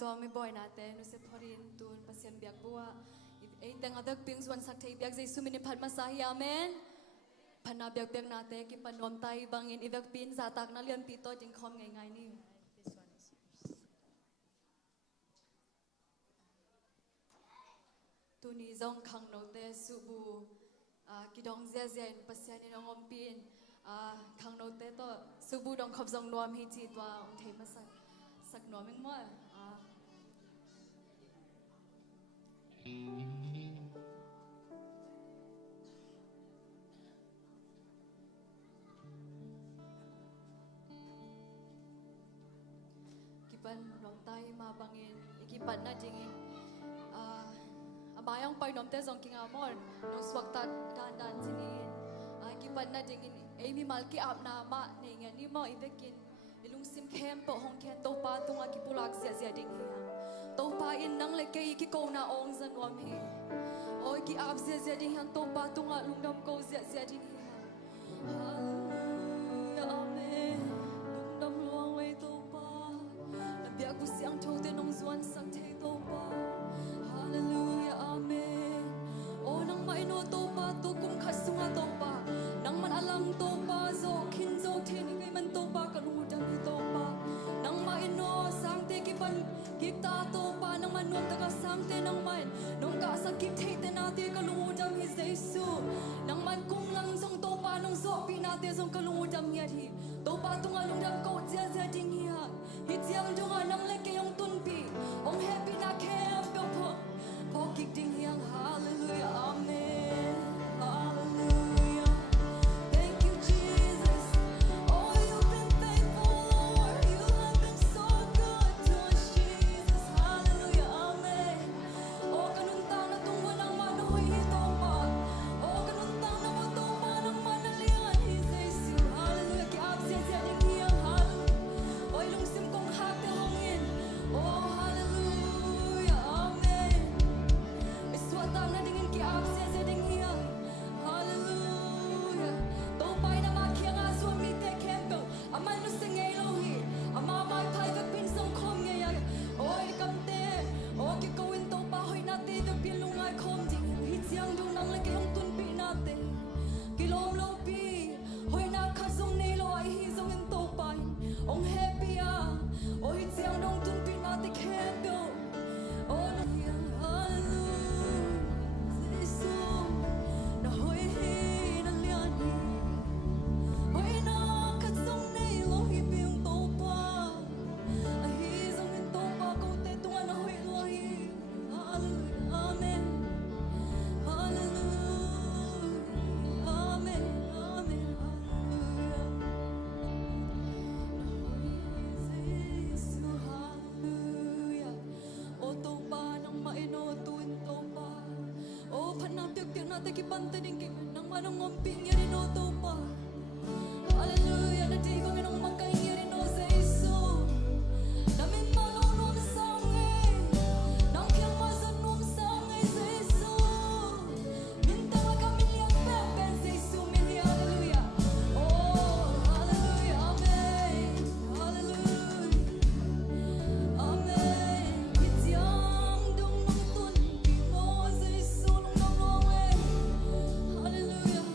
to mi boy natin no se phorin tun pasien biak bua ei teng adak ping zwan sak thei biak jesu min phat masahi amen phana biak biak natin ki panom tai bangin idak pin za tak na lian pi to jing khom ngai ngai ni tu ni zong khang no te su bu ki dong zia zia in pasien ni ngom pin khang no te to su bu dong khop zong nuam hi chi twa thei masak sak nuam ming mo kipan nom tai ma bangin ikipan na jingin abayang pai nom te zong king amon no swak ta dan dan sinin kipan na jingin emi malki ap na ma nei nge ni mo ivekin ilung sim khem po hong khen to pa tunga ki pulak zia zia ding hi to pa in nang le ke ki ko na ong zan wam hi oi ki ap zia zia ding han to pa tunga lung dam ko zia zia ding hi hallelujah amen lung dam luang wei to pa la bia ku siang thau te nong zuan sak the to pa hallelujah amen o nang mai no to pa to kum khat sunga to pa nang man alang to pa zo khin zo the ni ngai man to pa ka lu dam hi to pa nang mai no sang te ki ban ki ta to pa nang man nom ta ka sang te nang man nong ka sa ki the te na te ka lu dam hi jesu nang man kung lang zong to pa nong zo pi na te zong ka lu dam hi thi to pa tung a lung dam ko zia zia ding hi ha hi chiang jong a nang le ke yong tun pi ong happy na kem pe po ki ding hi hallelujah amen hallelujah thank you Jesus oh you've been faithful Lord you have been so good to us Jesus hallelujah amen oh kanun ta na tung walang manoy ito pa oh kanun ta na mo to pa nang manalian hi Jesus hallelujah ki ap sia sia ding hi hallelujah oh ilung sim kong hak te hongin oh hallelujah amen iswata na dingin ki ap sia sia ding hi hallelujah to pai na ma khia nga so mi te kempo amal no singay lo hi ama mai thai ka pin song khom nge ya oi kam te o ki ko in to pa hoi na te de pi lungai khom ding hi chiang dung nang le ke hong tun pi na te ki lom lo pi hoi na kha song nei lo ai hi song in to pai ong happy a o hi chiang dong tun pi na te kempo oh hallelujah Jesus na hoi hi na lian hi hoi na kha song nei lo hi pi ong to pa a hi song in to pa ko te tung na hoi lo hi hallelujah amen hallelujah amen amen hallelujah Jesus hallelujah o to pa nang maino tuin to pa o panapyag tiyak natin kipanta din nang manong ngomping yari no to pa hallelujah na di ko nginong magkaingiri no sa iso namin manong sangay nang kiyang masanong sangay sa iso mintawa kami liyang pepen sa iso mili hallelujah oh hallelujah amen hallelujah amen itiang dung nung tun di mo sa iso nung nangongay hallelujah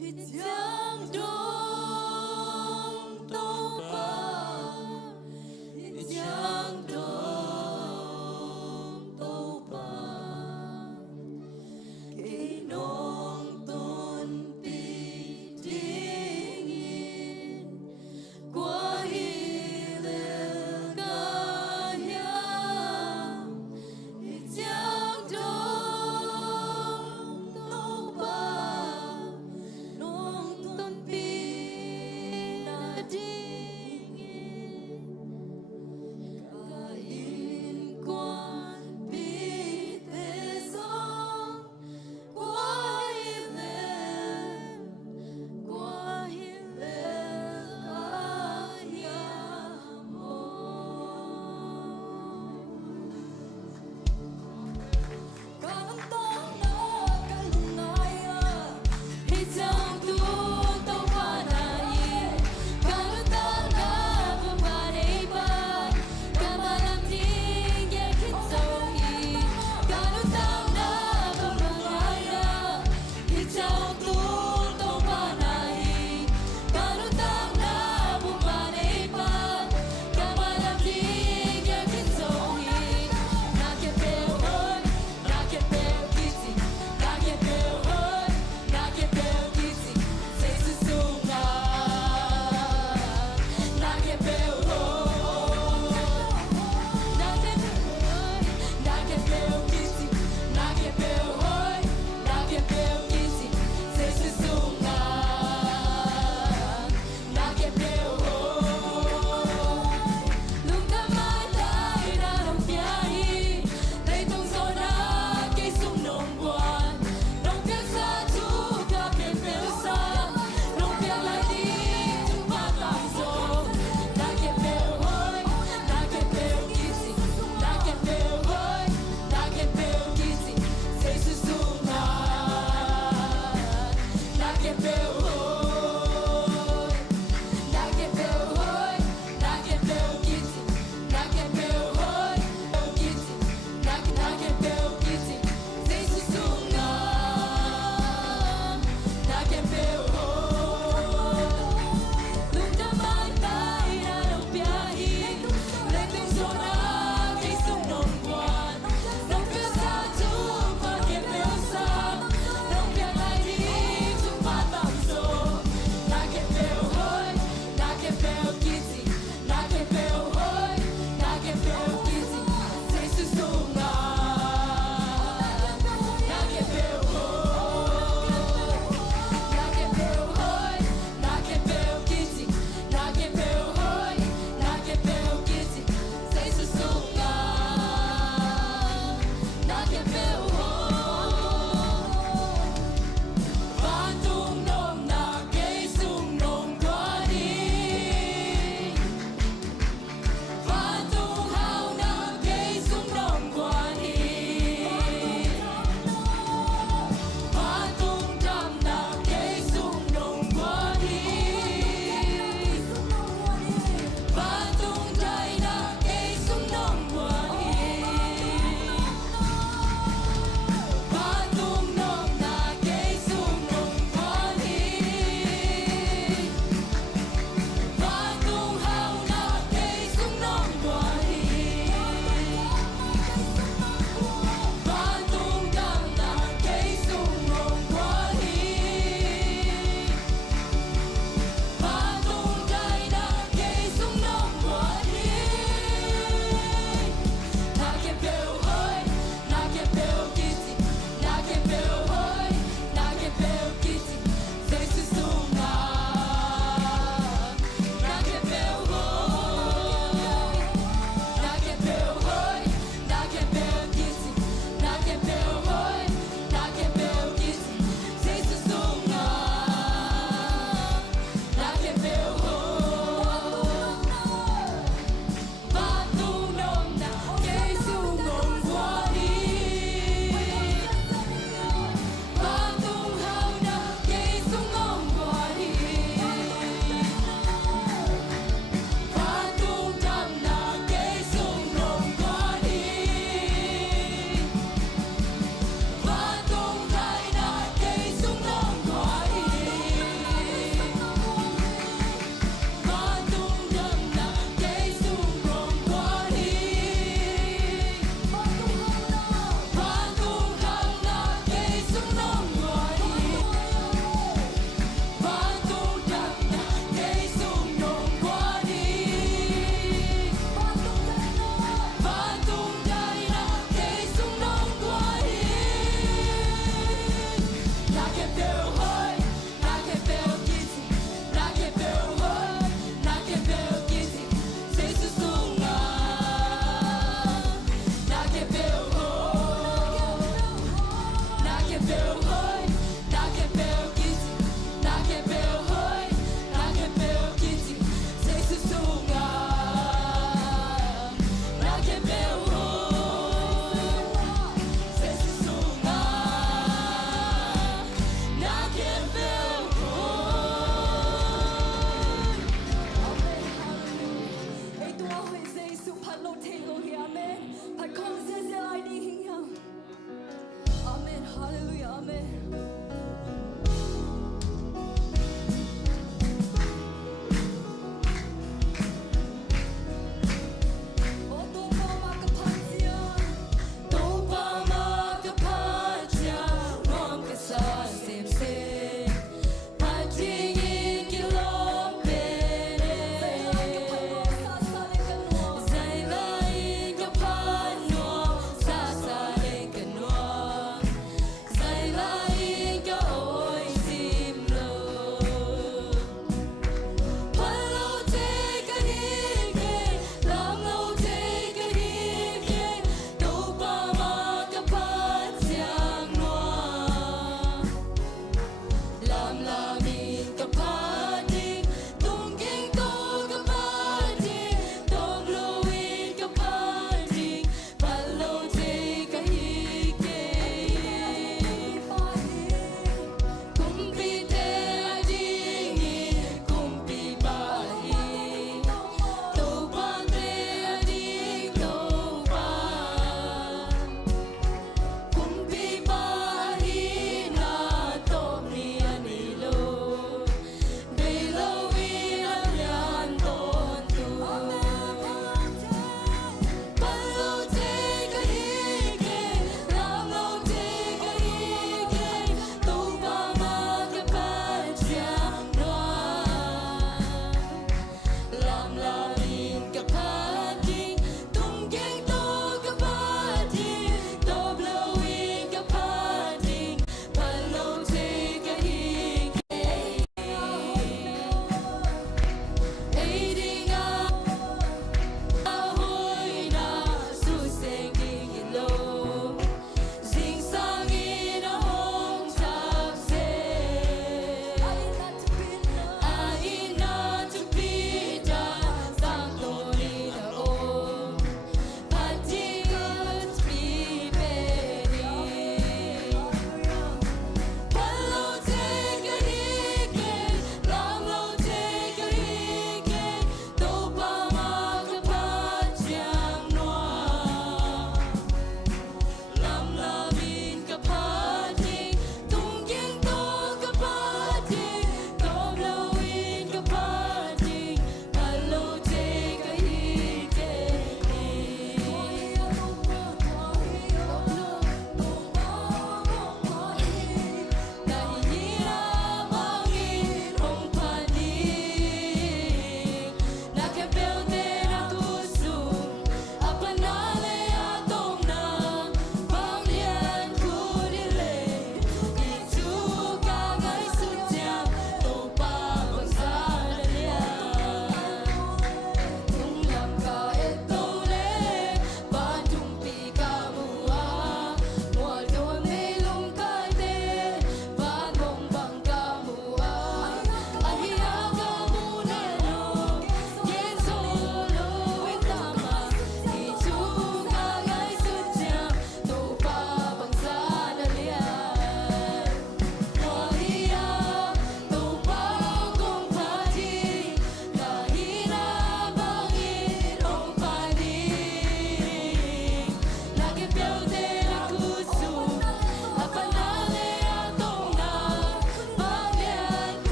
Hãy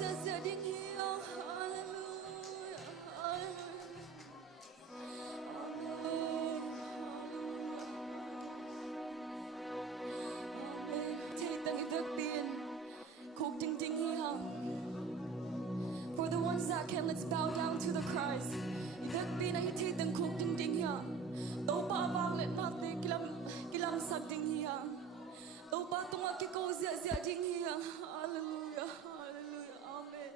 sẽ sẽ đến hiếu. Hallelujah, hallelujah. Amen. Thì từng cái việc biển cuộc tình tình hiếu. For the ones that can, let's bow down to the Christ. Việc biển này thì từng cuộc tình tình hiếu. Đâu ba vang lên natin kilam sa tình hiếu. Đâu ba tung cái câu dễ dễ tình hiếu. Hallelujah, hallelujah, amen.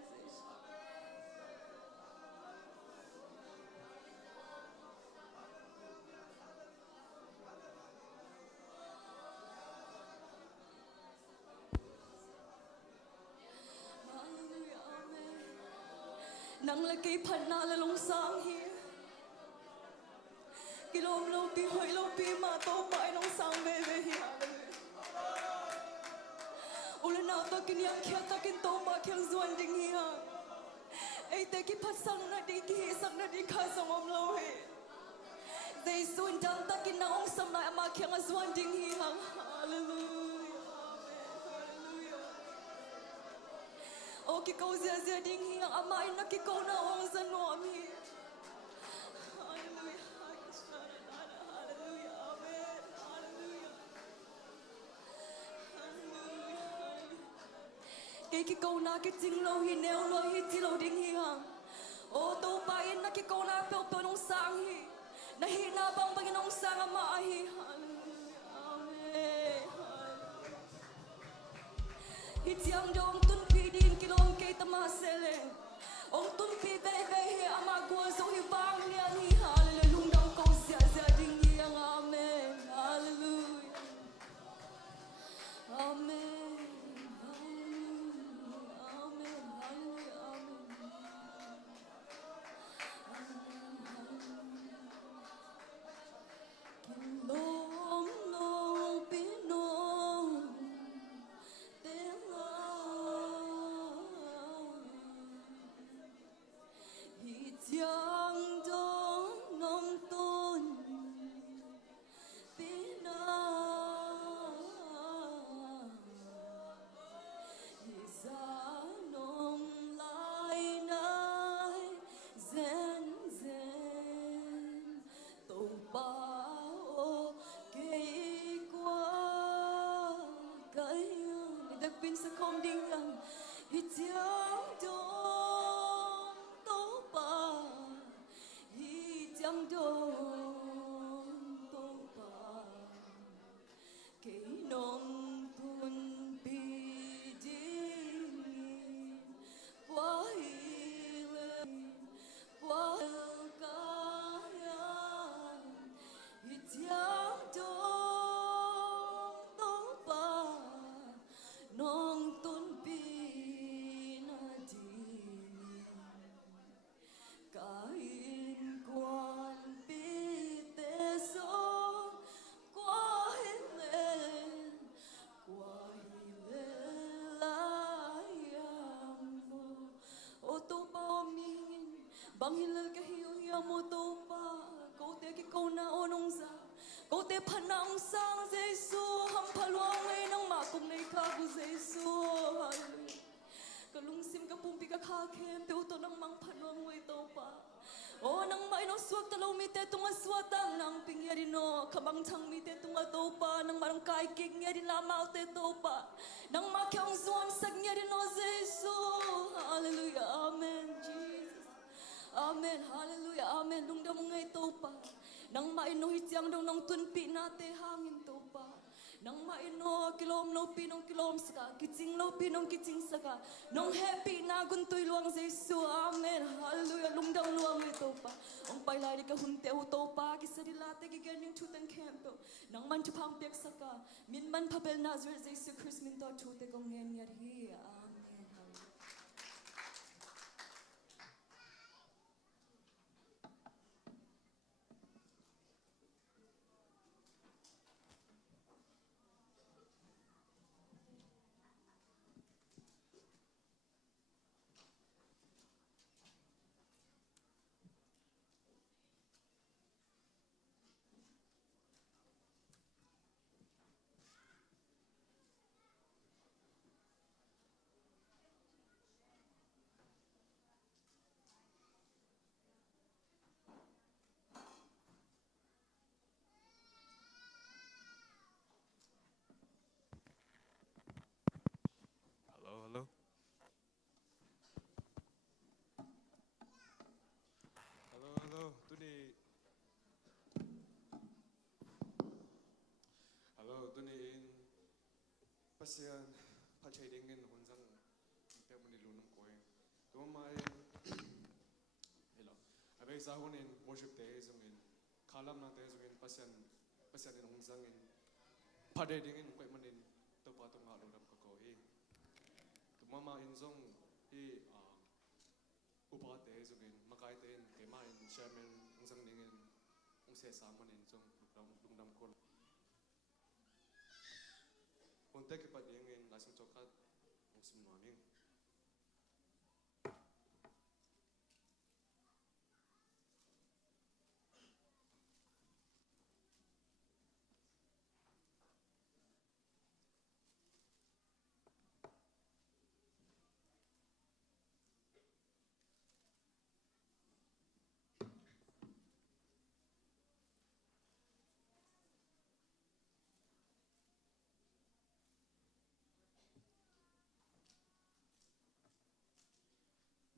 Nang lagi pana la long sang hi kilom lo pi hoi lo pi ma to pai nong sang ve ve hi ule na to kin yang khia ta kin to ma khyang zuan ding hi ha ei te ki phat sang na di ki sang na di kha som om lo he dei sun dam ta kin na ong sam na ma khyang zuan ding hi ha hallelujah. Oh, ki câu dễ dễ ding hi ang amai na ki câu na ong san nom hi. Hallelujah, hallelujah, amen, hallelujah, hallelujah. Ki câu na ki jing lo hi neo lo hi ti lo ding hi ang. Oh, to pa in na ki câu na pel pel nong sang hi. Na hi na bang bang nong sang ama hi. Hallelujah, amen. Hi tiang dong tun pi din kilom ke tama sele ong tun pi ve ve hi ama gua zo hi bang lian hi hallelujah lung dong ko sia sia ding hi ang amen hallelujah amen hallelujah amen hallelujah amen kilom no pinom Giang đông nông tôn pina za nông lai nai zen zen tàu bao cây qua cây đặc biệt sẽ không đi gần hít giang đông tàu bao hít giang đông tàu bao cây nông thôn bi dinh qua hilen qua kaya hít giang đông tàu bao nông thôn bi na di kain quan bi te so qua hilen la yamo o to pa min bang hilal ka hiu yamo to pa ko te ki ko na onong sa ko te phanang sang Jesu ham phalwang ei nang ma kum nei kha bu Jesu hallelujah kalung sim ka pumpi ka kha khem te to nang mang phanwang wei to pa o nang mai no suak ta lo mi te tunga suatang nang pingyari no khamang thang mi te tunga to pa nang marang kai kik nyari la mau te to pa nang ma kyang zuan sak nyari no Jesu hallelujah amen Jesus amen hallelujah amen lung dam ngai to pa nang mai no hi chiang dong nong tun pi na te hangin to pa nang mai no kilom no pi nong kilom saka kiching no pi nong kiching saka nong happy na gun tui luang Jesu amen hallelujah lung dang luang ngai to pa ong pai lai ka hun te u to pa ki sari la te ki gening chu tan camp nang man chu phang pek saka min man phabel Nazareth Jesu Christ min to chu te kong ngen yar hi amen hallelujah. pasian phachai dingin hunjang pek mani lunam koing to mai hello abe zahun in worship te zungin khalam na te zungin pasian in hunjang in phade dingin koi manin to pa to nga lunam ko hi to mama in zong hi upa te zungin makai te in kema in chairman hunjang dingin ungse saman in zong lunam ko Untek kita dingin langsung coklat musim nuaming.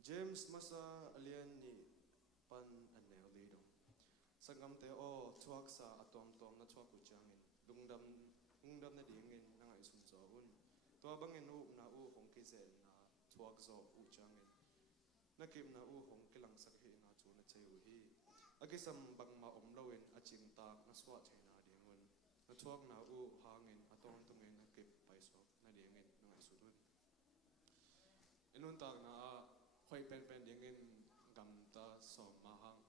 James masa alien ni pan anel lido. Sangam te o chuak sa atom tom na chuak uchangin. Lungdam na dingin na ngai sum zo un. To bangin u na u hong ki zel na chuak zo uchangin. Nakim na u hong ki lang sak hi na chu na cheu hi. Agisam bang ma om lawin a ching tak na swat he na dingun. Na chuak na u hangin atom tungin na kip pai so na dingin na ngai su dun. Inun tak na khoi pen dingin gam ta som ma hang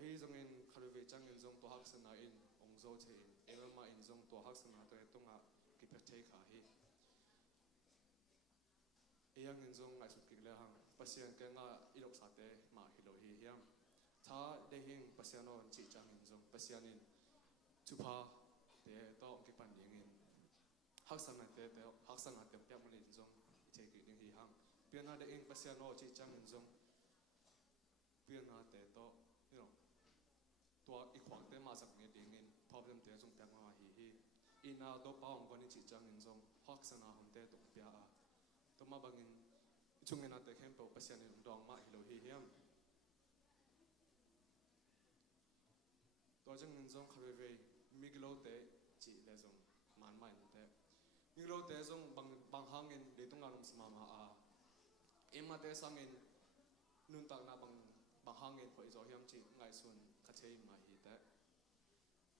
ai zong in kharve chang in zong to hak sana in ong zo che in elma in zong to hak sana to tonga ki pe thei kha hi eyang in zong ngai su ki le hang pasian ke nga ilok sa te ma hilo hi hiam tha de hing pasian on chi chang in zong pasian in chupa te to ki pan dingin hak sana te hak sana te pyak man in zong che ki ding hi hang piana de ing pasiano chi chang in zong piana te to you know to I khwang te ma sak ni ding in problem te zong pyak ma hi ina do pa ong kon chi chang in zong hak sana hon te to pya a to ma bangin chung ina te khem po pasian in dong ma hi lo hi hiam to jang in zong khabe ve miglo te chi le zong man mai te miglo te zong bang hang in le tung anum sama ma a Emma te sangin nun tak na bang hangin phoi zo hiam chi ngai sun kha chei ma hi ta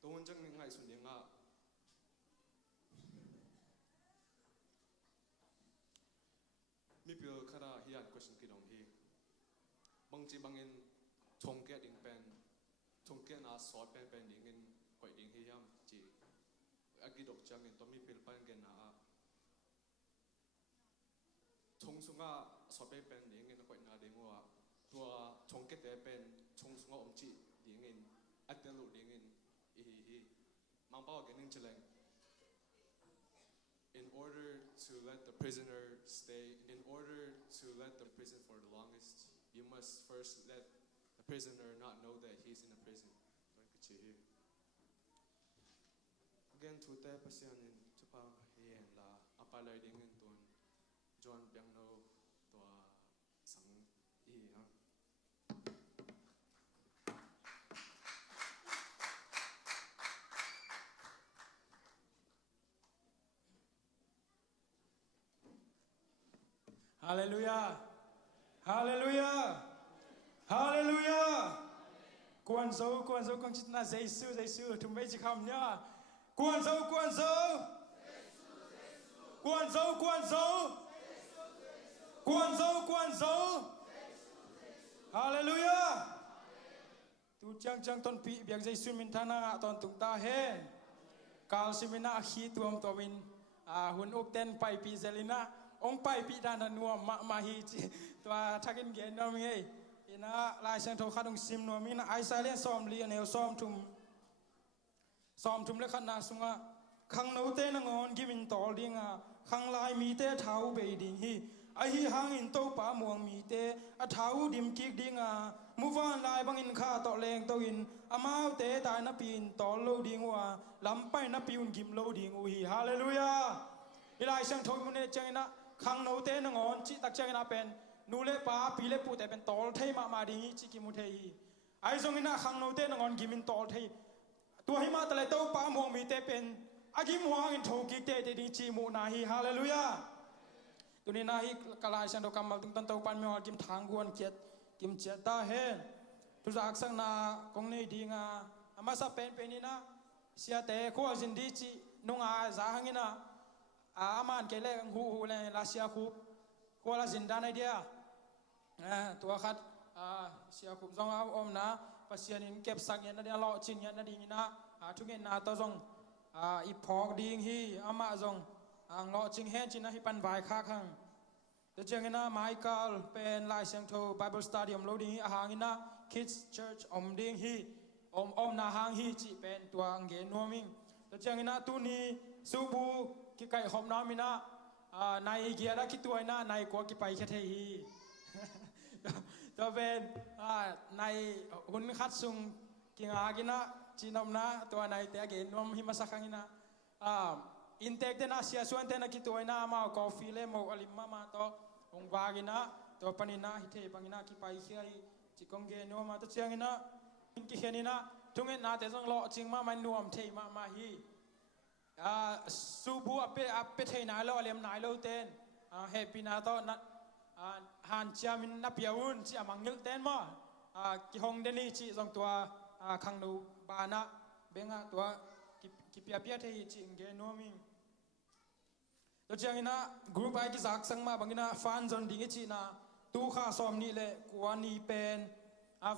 to won jang ngai sun nga mi pil khara hian question ki dong hi bang chi bangin thong ke ding pen thong ke na so pen ding in koi ding hi hiam chi agi dok chang in to mi pil pan gen na chung sunga so pe pen ding in koi na ding wa tua chung ke te pen chung sunga om chi ding in atelu ding in hi mang pa ge ning cheleng in order to let the prisoner stay in order to let the prison for the longest you must first let the prisoner not know that he's in a prison again to te pasian in chupa hien la apalai ding in ton John Piangno to sang I ha Hallelujah Hallelujah Hallelujah Quan dấu con chít na Giêsu thùng mấy chỉ không nhá quan dấu Hallelujah tu chang ton pi biak Giêsu min thana ton tung ta hen kal simina khi tuam to min hun up ten pai pi zelina ong pai pi dan nuam ma hi twa thakin ge nom he ina lai sang tho khadong sim no min ai silent som li ne som tum le khan na sunga khang no te na ngon gimin tol dinga khang lai mi te thau be ding hi a hi hang in to pa muang mi te a thau dim kik dinga muwan lai bang in kha to leng to in amau te ta na pin tol lo ding wa lam pai na piun gim lo ding ui hallelujah ilai sang tho mun ne changina khang no te na ngon chi tak changina pen nu le pa pi le pu te pen tol thei ma ding chi ki mu thei ai zong ina khang no te na ngon gimin tol thei tua hi ma ta le to pa muang mi te pen อากิมวางอินโทกิเตเตดิจีมูนาฮีฮาเลลูยาตัวนี้นาฮีกลายฉันดอกกำมัลตึงตันเตาปันมีวากิมทางกวนเกียดกิมเจตาเฮนทุกสังนากงนี้ดีงาอามาซาเป็นนี่นะเสียแต่ขั้วจินดีจีนุ่งอาจาหังอินะอามันเกล็งหูเลยลาเสียคูขั้วลาจินดานไอเดียตัวขัดเสียคูจงเอาอมนะปัสยานินเก็บสักยันนั่นเดียรอจินยันนั่นดีนะทุกยันนาตัวจงอีพอกดีฮีอามาจงรอจิงเฮนจินนะฮิปันไวค้าขังแต่เจ้าเงินนะไมเคิลเป็นลายเสียงโท Bible Study โลดิ้งอาหางนะ Kids Church ดิ้งฮีนาหางฮีจีเป็นตัวอังเกนัวมิงแต่เจ้าเงินนะตุนีสูบูกิไก่หอมน้ำมินะนายเกียร์กิตัวนะนายกัวกิไปแค่เทฮีตัวเป็นนายหุ่นคัดซุงกิงอากินะจีนอมนะตัวนายเตะเกนวมหิมาสักขังนะอินเทคเตนะเสียส่วนเตนะกิตัวนะมากาแฟเลมอลิมมาตัวองบากินะตัวปนินะฮิเทปังนะกิไปเขียจิกงเกนัวมาตัวเชียงนะอินกิเขนินะทุกเงินนาเตจงรอจิงมามันนวมเทมาฮีสูบูอัปเปเทนายโลเลียมนายโลเตนเฮปินาโตนัดฮันเชียมินนับยาวุนจีอามังเงลเตนมากิฮงเดนี่จีจงตัวขังนูบานะเบงะตัวกิเปียเปียเทจีอิงเกนัวมิงตัวเชียงนะกรุ๊ปไอกิซักสังมาบังนะฟันจนดิ้งจีนะตูข้าซ้อมนี่แหละกวนนี่เป็น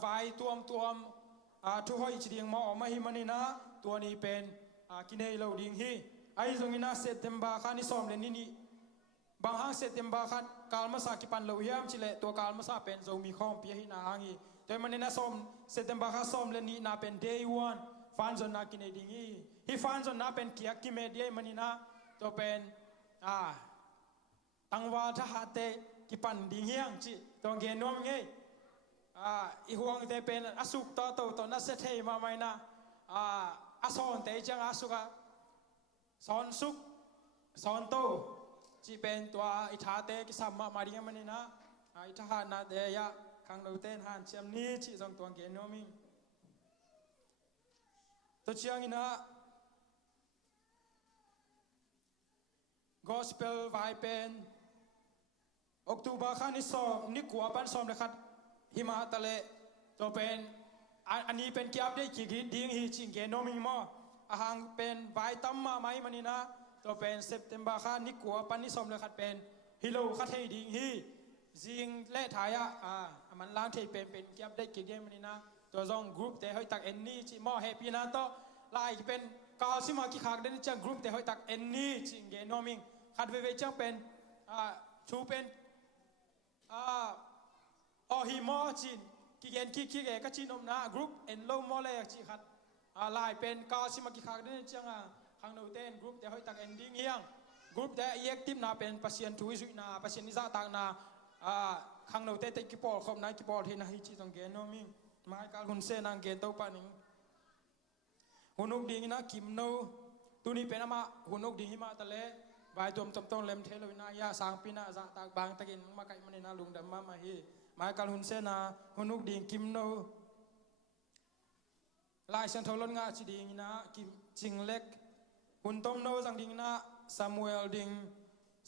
ไว้ตัวมทุกหอยจีดิงมาออกมาหิมันนี่นะตัวนี้เป็นกินให้เราดิ้งฮีไอ้ตรงนี้นะเซตเต็มบาคันนี่ซ้อมเลยนี่บางห้างเซตเต็มบาคันกาลมาสากิปันเราเยี่ยมจิเลตัวกาลมาสาเป็นโจมีข้อมเปียหินาหางฮีแต่มันนี่นะซ้อมเซตเต็มบาคันซ้อมเลยนี่น่าเป็น day one ฟันจนน่ากินให้ดิ้งฮีฟันจนน่าเป็นเกียร์กิเมเดียมันนี่นะตัวเป็นตังวาทหารเตกิปันดิ้งเฮียงจิตัวเกนวมงี้อีห่วงเตเป็นอสุกต่อนัสเทมาไม่นะอาสอนเตจังอาสุกสอนสุกสอนโตจีเป็นตัวอิทาเตกิสัมมาดีมันนี่นะอิทานาเดียขังเราเต้นหันเชียมนี้จีจงตัวเกนวมิงตัวเชียงอินะ Gospel ไวเป็นออกตุบาขันนิสอมนิกัวปันสอมเลยครับหิมะทะเลตัวเป็นอันนี้เป็นเกียบได้กี่ดิ้งฮีจิงเกนอมิงมาอาหารเป็นใบตั้มมาไหมมันนี่นะตัวเป็นเซปเทมบาคานิกัวปันนิสอมเลยครับเป็นฮิโลคัทเฮดิ้งฮีจิงเล่ถ่ายมันล้างเทเป็นเกียบได้กี่ดิ้งมันนี่นะตัวซองกรุ๊ปแต่ให้ตักเอ็นนี่จิมอแฮปปี้นะต่อลายเป็นกาซิมากิขากได้จังกรุ๊ปแต่ให้ตักเอ็นนี่จิงเกนอมิงขัดเวจังเป็นชูเป็นฮิมอจินกิเกนคิเกก็จินอมนะกรุ๊ปเอ็นโลมอเลยจิขัดลายเป็นกาซิมากิขากได้จังขังโนเตนกรุ๊ปแต่ให้ตักเอ็นดิ้งเฮียงกรุ๊ปแต่เอกทีมนาเป็นปัสยันทุยสุนาปัสยันนิซาตังนาขังโนเตนกิปอลคอมนายกิปอลที่นาฮิจิตองเกนโนมิงมาให้การหุ่นเซนังเกนเต้าปานิงหุ่นกดิ้งนะคิมโนตัวนี้เป็นมาหุ่นกดิ้งหิมาตะเลบายตัวต้นเล็มเทลวินายาสังปีนาจะตากบางตะกินมาไก่มันนาลุงดำมาฮีมาการหุ่นเซนาหุ่นกดิ้งคิมโนลายเซนทอลนงาจีดิ้งนะกิมจิงเล็กหุ่นต้มโนสังดิ้งนะซามูเอลดิ้ง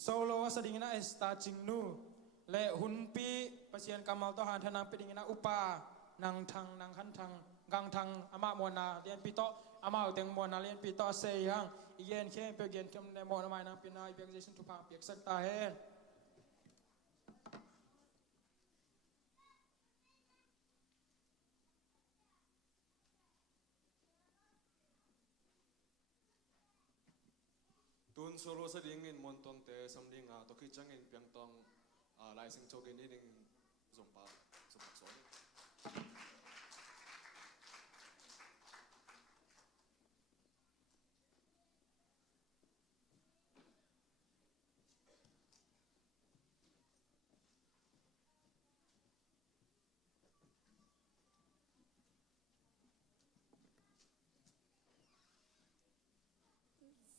โซโลสดิ้งนะเอสตาจิงนูและหุ่นปีปัสยันกามัลตหันธนาเป็นดิ้งนะอุปานางทังนางขันทังกังทังอามาโมนาเลียนปีโตอามาเต็งโมนาเลียนปีโตเซียงอีเย็นเข้มเปียกเย็นเข้มในโมนาไม่นางปีนาเปียกเจสันทุพังเปียกสักตาเฮนตุนโซโลสดิ้งอินมอนตองเตสัมดิ้งตกิจังอินเปียงตองลายสิงโจกินนี่ดิ้งส่งปาส่งสอน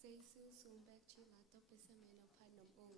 Say soon soon back to la to pesa meno pai nom ong.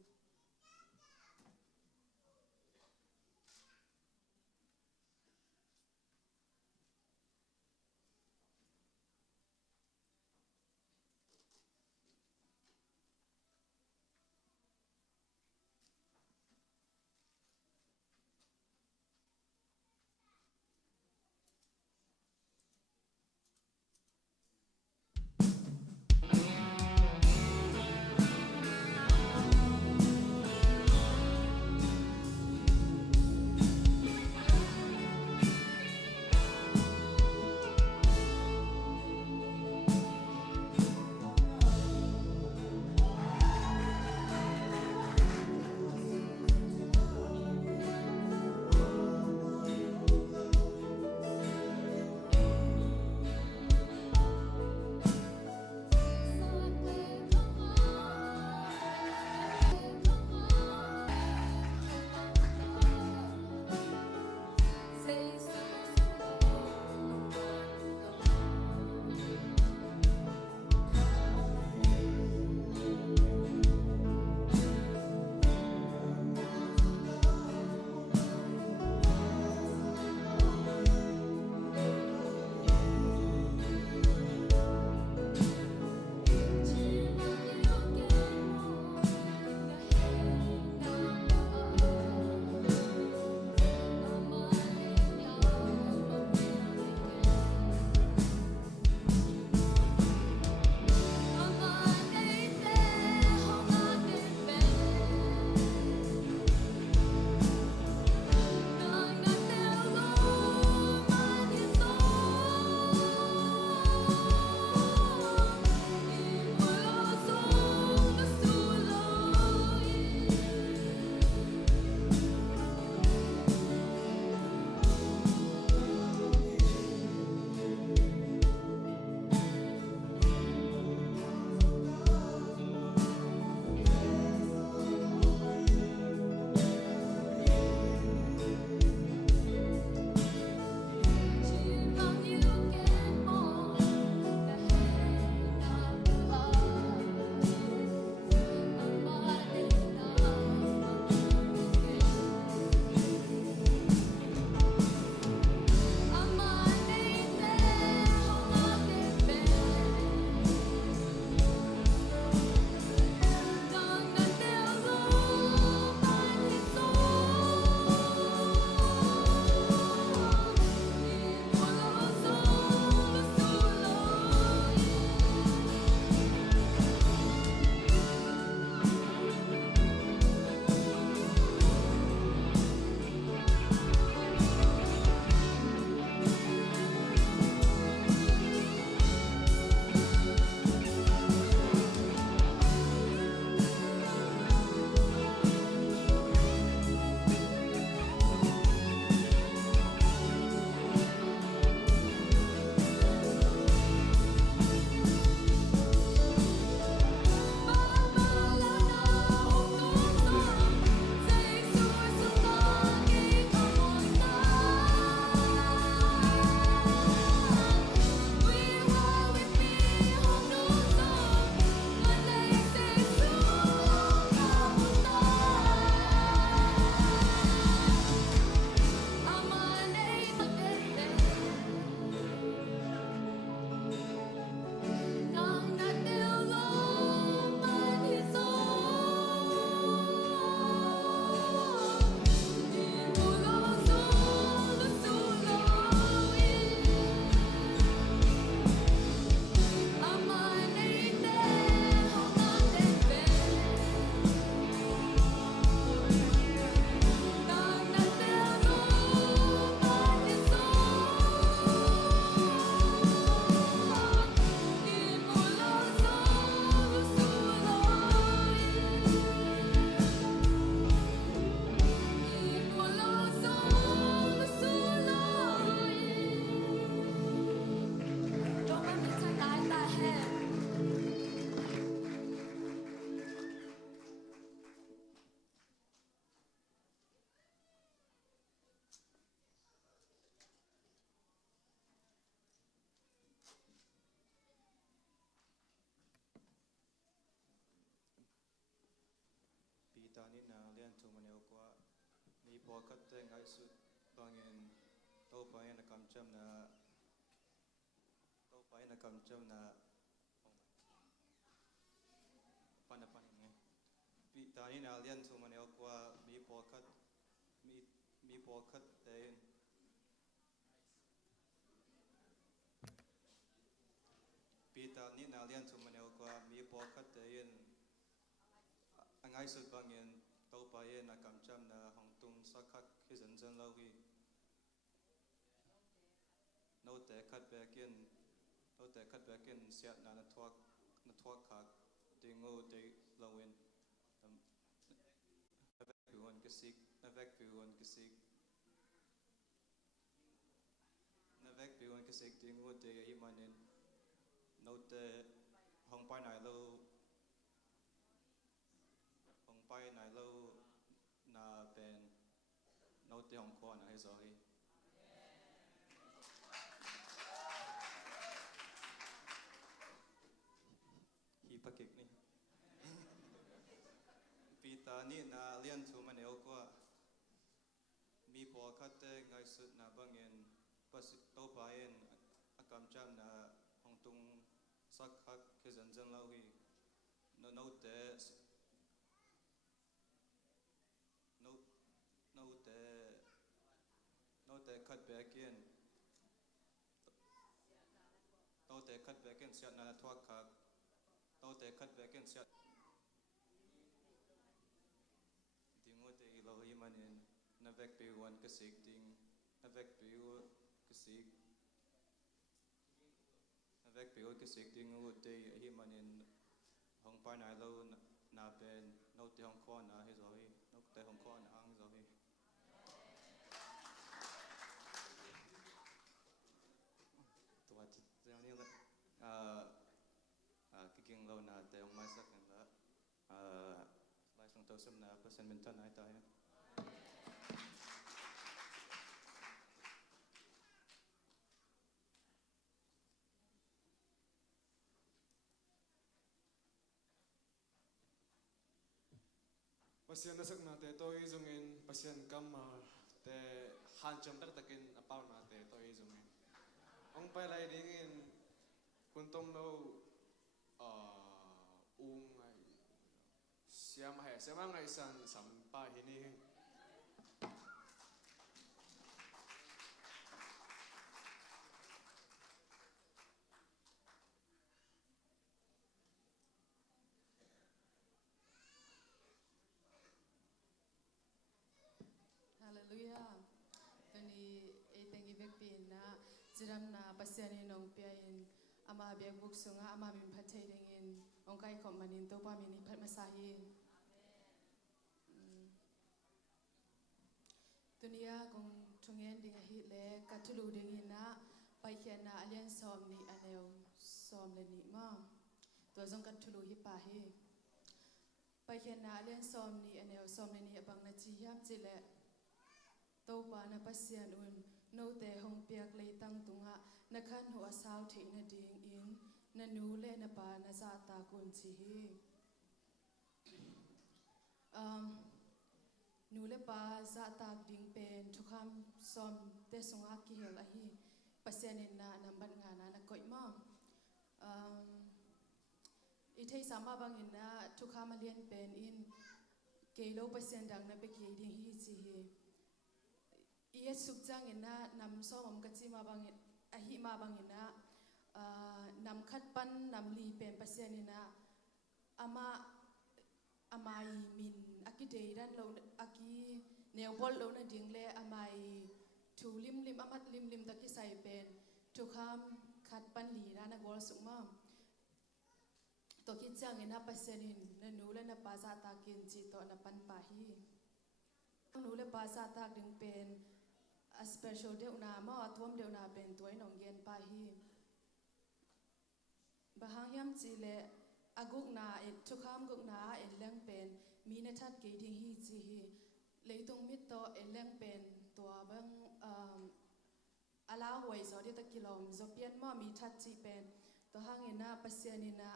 po kat te ngai su bangin to pa na kam cham na pana ngai pi ta ni na lian chu man el kwa mi po kat te pi ta ni na lian chu man el kwa mi po kat te in angai su bangin to pa na kam cham na hong tung sakhak hi zan lo hi no te khat back in siat na thuak khak tingu te lawin navek piwon kisik tingu te hi manin no te hong pai nai lo na ben no te hong kho na hi zo hi pakik ni pita ni na lian thu man el kwa mi po khat te ngai sut na bangin pas to pa en akam cham na hong tung sak khak ke zan lo hi no te khat back in siat na thuak khak to te khat back in siat dingo te lo hi manin navek pe wan kisik ting navek pe kisik ting u te hi manin hong pa nai lo na ben no te hong kho na hi zo hi no te hong kho na ang zo hi to wat zeng ni la kicking lo na te ong mai sak na lai song to sum na percent min tan ai ta ya pasian na sak na te to i zongin pasian kam ma te han cham tak takin apau na te to i zongin ong pai lai ding in kun tom lo ngai siam ngai san sam pa hi ni Hallelujah. Kani tengi vek pin na jiram na pasiani nong piain ama biak buk sunga ama min phathei dingin ongkai khom manin to pa mini phat masahi dunia kong thungen ding hi le kathulu ding na paikhen na alian som ni aneu som le ni ma to jong kathulu hi pa hi paikhen na alian som ni aneu som le ni abang na chi hiam chi le to pa na pasian un no te hong piak le tang tunga na khan hu asau the na ding in na nu le na pa na za ta kun chi hi nu le pa za ta ding pen thukham som te sunga ki hel a hi pasian in na namban nga na koi ma I thei sama bangin na thukham alian pen in keilo pasian dang na pe ke ding hi chi hi iya sukjang ina nam somam kachima bangin ahi ma bangina nam khat pan nam li pen pasianina amai min aki deiran lo aki neobol lo na dingle amai thu lim amat lim taki sai pen thukham khat pan li ra na gol sukma to ki chang ina pasianin na nule na paza ta kin chi to na pan pa hi nule paza ta ding pen a special de una ma athom de una ben toy nong gen pa hi bahangyam chi le aguk na e thukham guk na e leng pen mi na that ke ding hi chi hi leitung mit to e leng pen to bang ala hoi zo de ta kilom zo pian ma mi that chi pen to hangena pasianina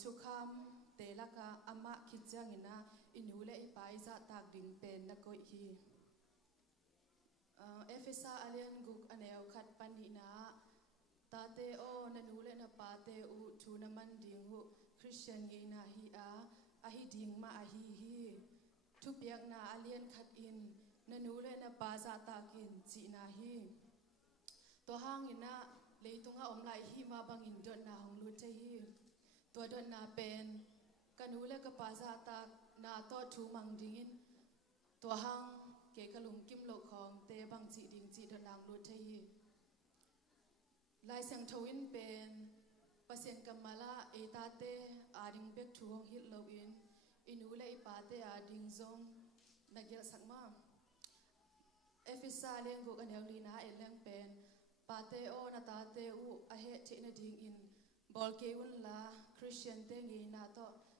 thukham telaka ama khijangina อินูเลไปจะตากดิ่งเป็นนักก้อยฮีเอฟเอซ่าอเลียนกุกอเนลขัดปันหินาตาเตโอนันูเลนปาเตอุทูนามันดิ่งหุคริสเตียนเงนาฮีอาฮิดิ่งมาอาฮีฮีทุบยักนาอเลียนขัดอินนันูเลนปาจะตากินจีนาฮีตัวห้างอินะเลยตุงอาอมไหลฮีมาบังอินดอนนาของลุเทฮีตัวดอนนาเป็นกันูเลกปาจะตากนาโตทูมังดิ่งตัวห้างเกกลุงกิมโลของเตบังจีดิ่งจีดอนนางลุเทฮีลายเสียงทวินเป็นเปอร์เซ็นต์กัมมาลาเอตาเตอาดิงเบกทูงฮิตโลอินูเลปาเตอาดิงซงนักเยสักมาเอฟิซาเลงกุกันเฮลีนาเอเลงเป็นปาเตโอนาตาเตอูอาเฮเทนดิงอินบอลเกอุนลาคริสเตียนเตงีนาโต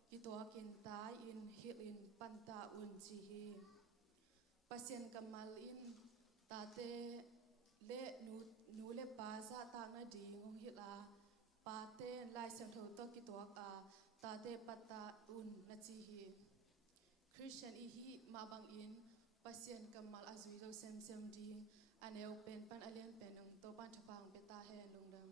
กิตัวกินตายอินฮิตอินปันตาอุนจีฮีเปอร์เซ็นต์กัมมาลอินตาเตเลนูเลปาซาตางนาดีงงฮิลาปาเตลายเสียงโทตกิตัวตาเตปัตตาอุนนาจีฮีคริสเตียนอีฮีมาบังอินปัสเซียนกัมมัลอาซุยโดเซมเซมดีอันเอวเป็นปันอเลียนเป็นงตัวปันทฟังเปตาแฮลงดัง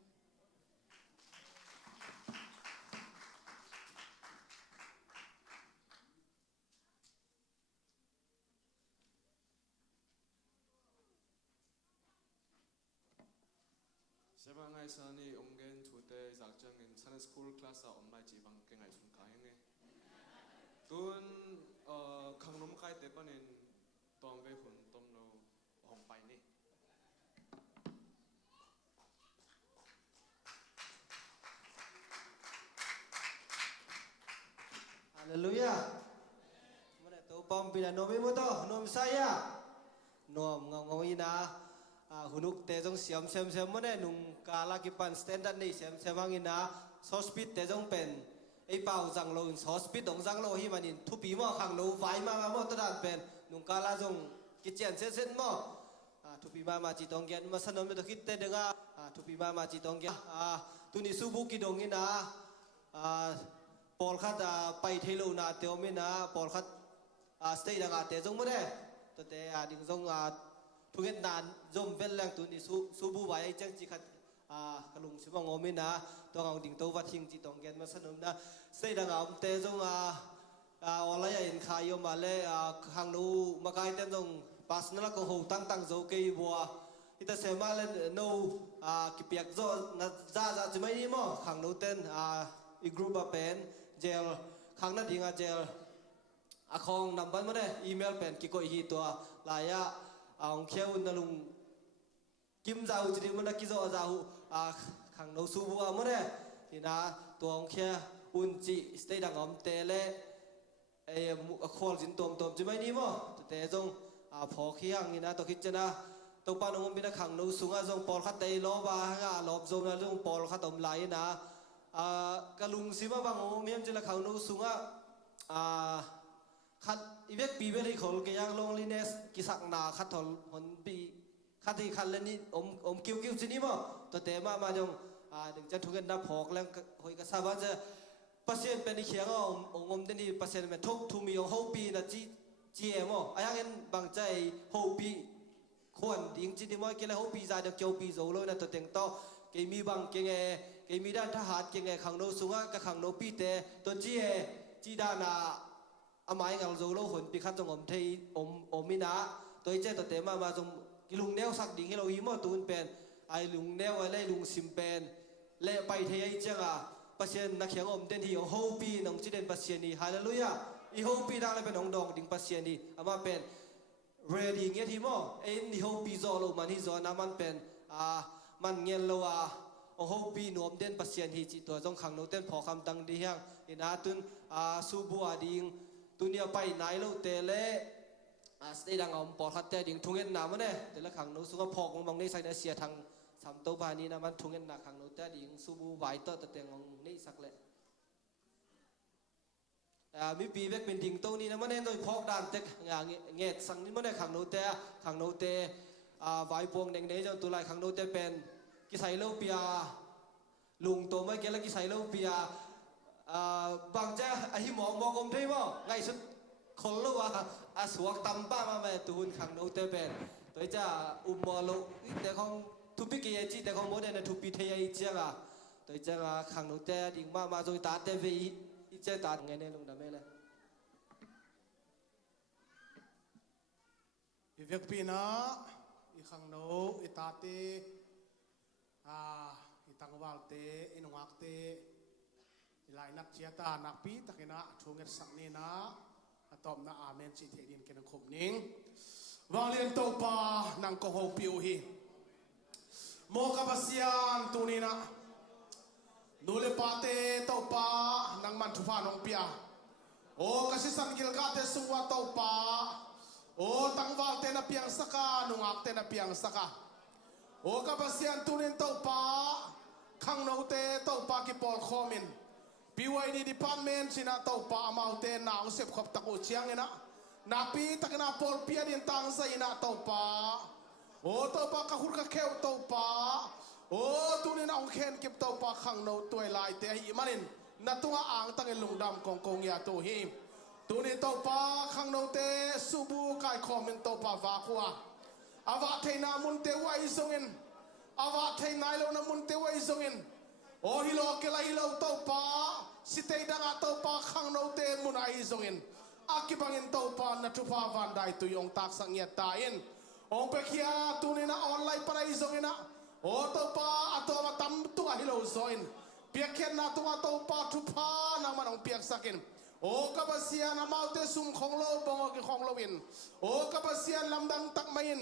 เชื่อว่าไงสันนี่องเงินทุเตจากจังเงินสันสคูลคลาสออมไลน์จีบังเก่งไงสุนขายไงตุนขังนมไก่เตปันเองตอมเวหุนตอมโนห้องไปนี่ฮาเลลูยามันตัวปอมปีละโนมิมุโตโนมิสายาโนมงงอินาหุนุกเตจงเสียมเซมเซมมันนุ่งกาลากิปันสแตนดาร์ดนี่เซมเซมังอินาซอสปิดเตจงเป็นไอ้เป่าจังโลซอสปิดดงจังโลฮิมันอินทุปีมั่วขังโลไฟมาหมดตระเป็นนุ่งกาลาจงกิจเจนเซนเซนมั่วทุปีมาจีตองเกียนมาสนมตะคิดเตดึงทุปีมาจีตองเกียนตุนิสุบุกิดงอินาปอลคัดไปเทลูนาเตียวมินาปอลคัดสเตย์ดังเตจงมันตัวเตดิ่งจงทุกเงินนานจมเป็นแรงตุนิสุบุไว้จังจีขัดกลุงสิบังอมินะตัวเราดิ่งตัววัดทิ้งจีตองเกียนมาสนมนะสเตย์ดังเตจงอะไรอย่างขายมาเลยขังนูมาไกลเต็มจงปัสนั่นละก็หูตั้งโจเกย์บัวที่แต่เสมาเลยนูกิเปียกโจน่าจะจะไม่ดีมั้งขังนูเต้นอีกกลุ่มเป็นเจลขังนั่นดิ่งเจลคองนำบันมาเลยอีเมลเป็นกิโกอีตัวลายองเขียวนั่นลุงกิมจาวจีมันนักกิโจจาวขังนูสูบัวมาเลยนี่นะตัวองเขียอุนจิสเตย์ดังอมเตเลคอลจินตอมจะไม่ดีมั้งแต่จงพอขี้ยังนี่นะตัวคิดจะนะตัวปานองบินขังนูสูงจงปอลขัดเตยล้อบลอบจงนะจงปอลขัดตอมไหลนะกะลุงสิมาบางองมีมจะละขังนูสูงขัดอีเวกปีเวลีขอลเกียงลงลินเนสกิสักนาขัดถอนหนปีขัดที่ขัดเลนี่กิ้วจีนี่มั้งตัวเตมาจงดึงจะทุกเงินนับพอกแล้วหอยกระซาบันจะเปอร์เซ็นต์เป็นอีเขียงองเดนี่เปอร์เซ็นต์เป็นทุกทูมีองฮูปีนะจีเอ็มไอ้ยังเห็นบางใจฮูปีควรดิ้งจีนี่มั้งเกี่ยวกับฮูปีใจเด็กเกี่ยวปีโจเลยนะตัวเต็งโตเกี่ยมีบางเกี่ยงมีด้านทหารเกี่ยงขังโนสูงกับขังโนปีเตตัวจีด้านอาไม้งังโจโลหุ่นปีขัดจงเทยมินะตัวเจ้าตัวเตมาจงกิลุงแนวสักดิ้งให้เราอีมั่วตูนเป็นไอ้ลุงแนวไอ้เล่ลุงซิมเป็นเล่ไปเทยเจ้าเปอร์เซ็นต์นักเขียนอมเต็นที่ของฮูปีน้องจีเดนเปอร์เซ็นต์นี่ฮาเลลูยาอีฮูปีดังเลยเป็นน้องดองดิ้งเปอร์เซ็นต์นี่อามาเป็นเรดี้เงี้ยที่มั่วเอ็นที่ฮูปีโจโลมันที่โจน้ำมันเป็นมันเงี้ยโลองฮูปีนวมเด่นเปอร์เซ็นต์ที่จิตตัวจงขังโนเต้นพอคำตังดีเฮียงอินาตุนสูบัวดิ้งตุนเนียไปไหนโลเตเลสเตดังอมปอดขัดเตดิ้งทุ่งเงินน้ำมันเนี่ยแต่ละขังโนสุขพอกมองในใส่เสียทางสามตัวบานี้นะมันทุ่งเงินหนักขังโนเตดิ้งสูบูไว้ต่อแต่งนี่สักเละมีปีเวกเป็นดิ้งตัวนี้นะมันเนี่ยโดยพอกด่านเตะเงยสังนี้มันเนี่ยขังโนเตไว้ปวงเด้งๆจนตัวลายขังโนเตเป็นกิไซโลเปียลุงตัวไม่เกี่ยวกับกิไซโลเปียบางเจ้าไอ้หมอกอมได้บ่ไงสุด คนรู้ว่าอาสวกตำบ้ามาแม่ตูนขังโนเตเป็นตัวจ้าอุโมโลแต่ของทุบิกิยจีแต่ของโมเดนทุบิเทียจีอ่ะตัวจ้าขังโนเตดิ่งมาจอยตาเตวีอีเจตาไงเนี่ยลุงดำเมเลยอีเวกปีน่ะอีขังโนอีตาเตอีตังวัลเตอีนวักเตอีลายนักเชียตานักปีตะกินะชงเงินสักนี่นะตอมนะอาเมนสิเทดินกันขบนิ่งวางเลียนโตปานังกงโฮปิวฮีโมกบาสิยันตูนี่นะนูเลปาเตโตปานังมันทุฟานองเปียโอกสิสันกิลกาเตสุวาโตปาโอตังวัลเตนะเปียงสักานุงักเตนะเปียงสักาโอกบาสิยันตูนินโตปาขังโนเตโตปากิปอลคอมินปีวัยนี้ดิพาร์ตเมนต์สินะโตปาอามาเตน่าอุเสบขบตะกุเชียงนะนาปีตะกนาปอลเปียดินตังใส่นะโตปาโอโตปากะหุรกะเขวโตปาโอตุนินองเคนกิบโตปาขังโนตัวลายเตหิมันินนาตัวอ่างตั้งลุงดำกงยาโตหิมตุนินโตปาขังโนเตสุบูกายคอมินโตปาวาคัวอาวะเทนามุนเตวายซงอินอาวะเทนายโลนามุนเตวายซงอินโอฮิโลเกลาฮิโลโตปาสิเตดังโตปาขังโนเตมุนไอซงอินอากิบังอินโตปานัทุพาวันได้ตุยองตักสังเงียตาอินองเปคียตุนินะออนไลน์ปะไอซงอินะโอโตปาอโตมาตัมตัวฮิโลซอยน์เปียกเขียนนาตัวโตปาทุพานังมันองเปียกสักินโอกบเสียนมาเตซุมของโลบงกิของโลวินโอกบเสียนลำดังตักไม่อิน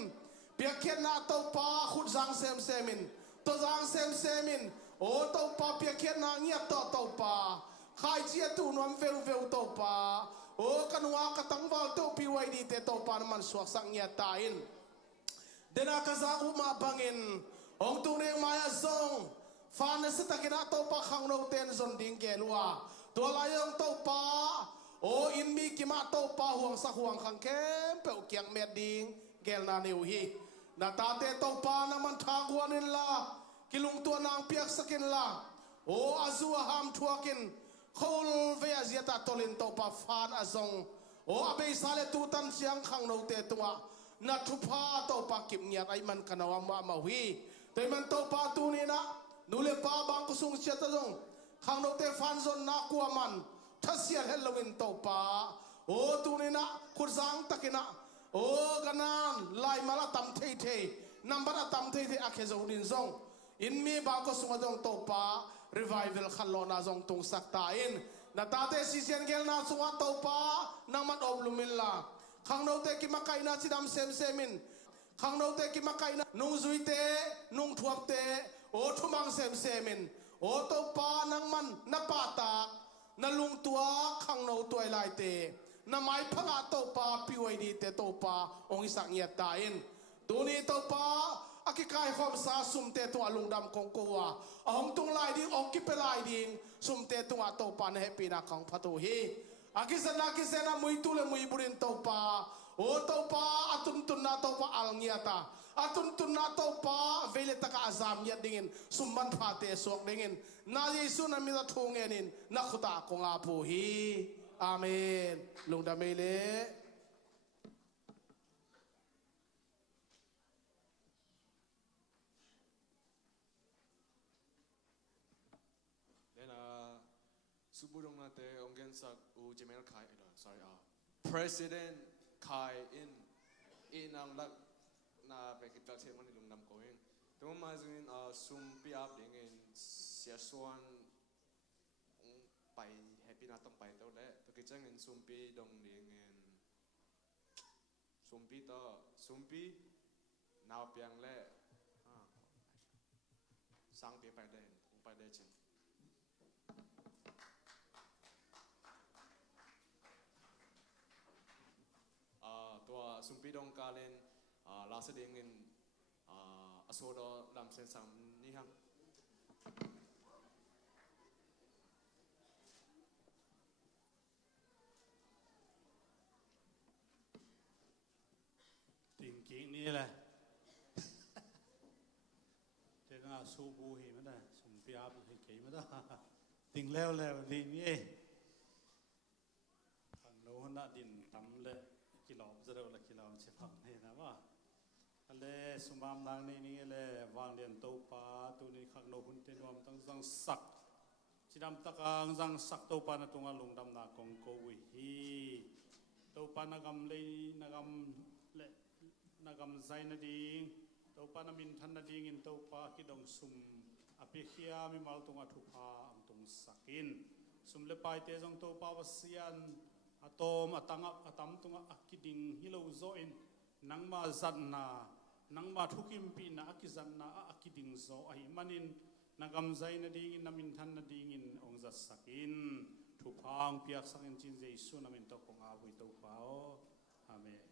เปียกเขียนนาโตปาขุดจังเซมินตัวจังเซมินโอโตปาเปียกเขียนนาเงียบโตปาขายเจียตูนวมเวลโตปาโอกันวากตังวัลโตปีไว้ดีเตโตปานมันสวกสังเงียตาอินเดนากาซาอุมาบังอินองตุเรงมายาซงฟานสตะกินาโตปาขังโนเตนซอนดิงเกลัวตัวลายองโตปาโออินมีกิมาโตปาห่วงสักห่วงขังเข้มเปวเกียงเม็ดดิงเกลนานิวฮีนาตาเตโตปานามันทางวานินลากิลุงตัวนางเปียกสกินลาโออาซัวหามทัวกินโคลเวียเซียตาตลินโตปาฟานอาซงโออาเบซาเลตูตันเสียงขังโนเตตัวนัทุพาโตปากิมเงียไอมันกันาวมาฮีแต่มันโตปาตูนี่นะนูเลปาบางกุสุงเชียตะจงขังโนเตฟันซอนนักวัวมันทัศเสียเฮลโลวินโตปาโอตูนี่นะคุรสังตะกินะโอกันนันไลมาลาตัมเทเทนัมบาราตัมเทเทอาเคโซดินซงอินมีบางกุสุงจงโตปาrevival khalona zong tung sakta in na tate sisian gel na suwa to pa nang mat oblumilla khang no te ki makai na sidam semin khang no te ki makai na nung zuite nung thuap te o thumang semin o to pa nang man na pata na lung tua khang no toy lai te na mai phanga to pa piwai ni te to pa ong isak ngia ta in tuni to pa aki kai khom sa sumte tu alung dam kong kowa ahong tung lai ding ong ki pelai ding sumte tu ato pan happy na kang phatu hi aki sana mui tu le mui burin to pa o to pa atun tun na to pa alngiata atun tun na to pa vele taka azam nya dingin sumban phate sok dingin na yesu na mi na thungenin na khuta ko nga pu hi amen lung da mele Subudong nate ongen sak u Jamel Kai sorry President Kai in ang lak na pekita che man ilung nam koing tong ma zin sum pi up ding in sia suan pai happy na tong pai to le to ki chang in sum pi dong ding in sum pi naw piang le sang pi pai de chenตัวสุมปีดงกาเลนลาเสดงเงินอโศดลำเซนสังนี่ฮังติงกี้นี่แหละเจ้าสูบูเห็นไหมนะสมพิอาบเห็นกี่ไหมนะติงแล้วดีนี่ขังโนน na din tam le kilom zero la kilom che phang ne na wa ale sumam nang ni ni le wang lian to pa tu ni khak no hun te nom tang jang sak chidam takang jang sak to pa na tunga lungdam na kong ko wi hi to pa na gam le na gam zai na ding to pa na min than na ding in to pa ki dong sum api khia mi mal tunga thu pa am tung sakin sum le pai te jong to pa wasian atom atanga atam tunga akiding hilo zo in nangma zanna nangma thukim pi na akizan na akiding zo ai manin nagam zai na ding in namin than na ding in ong za sakin thu phang piak sakin chin jesu namin to kong awui to pao amen.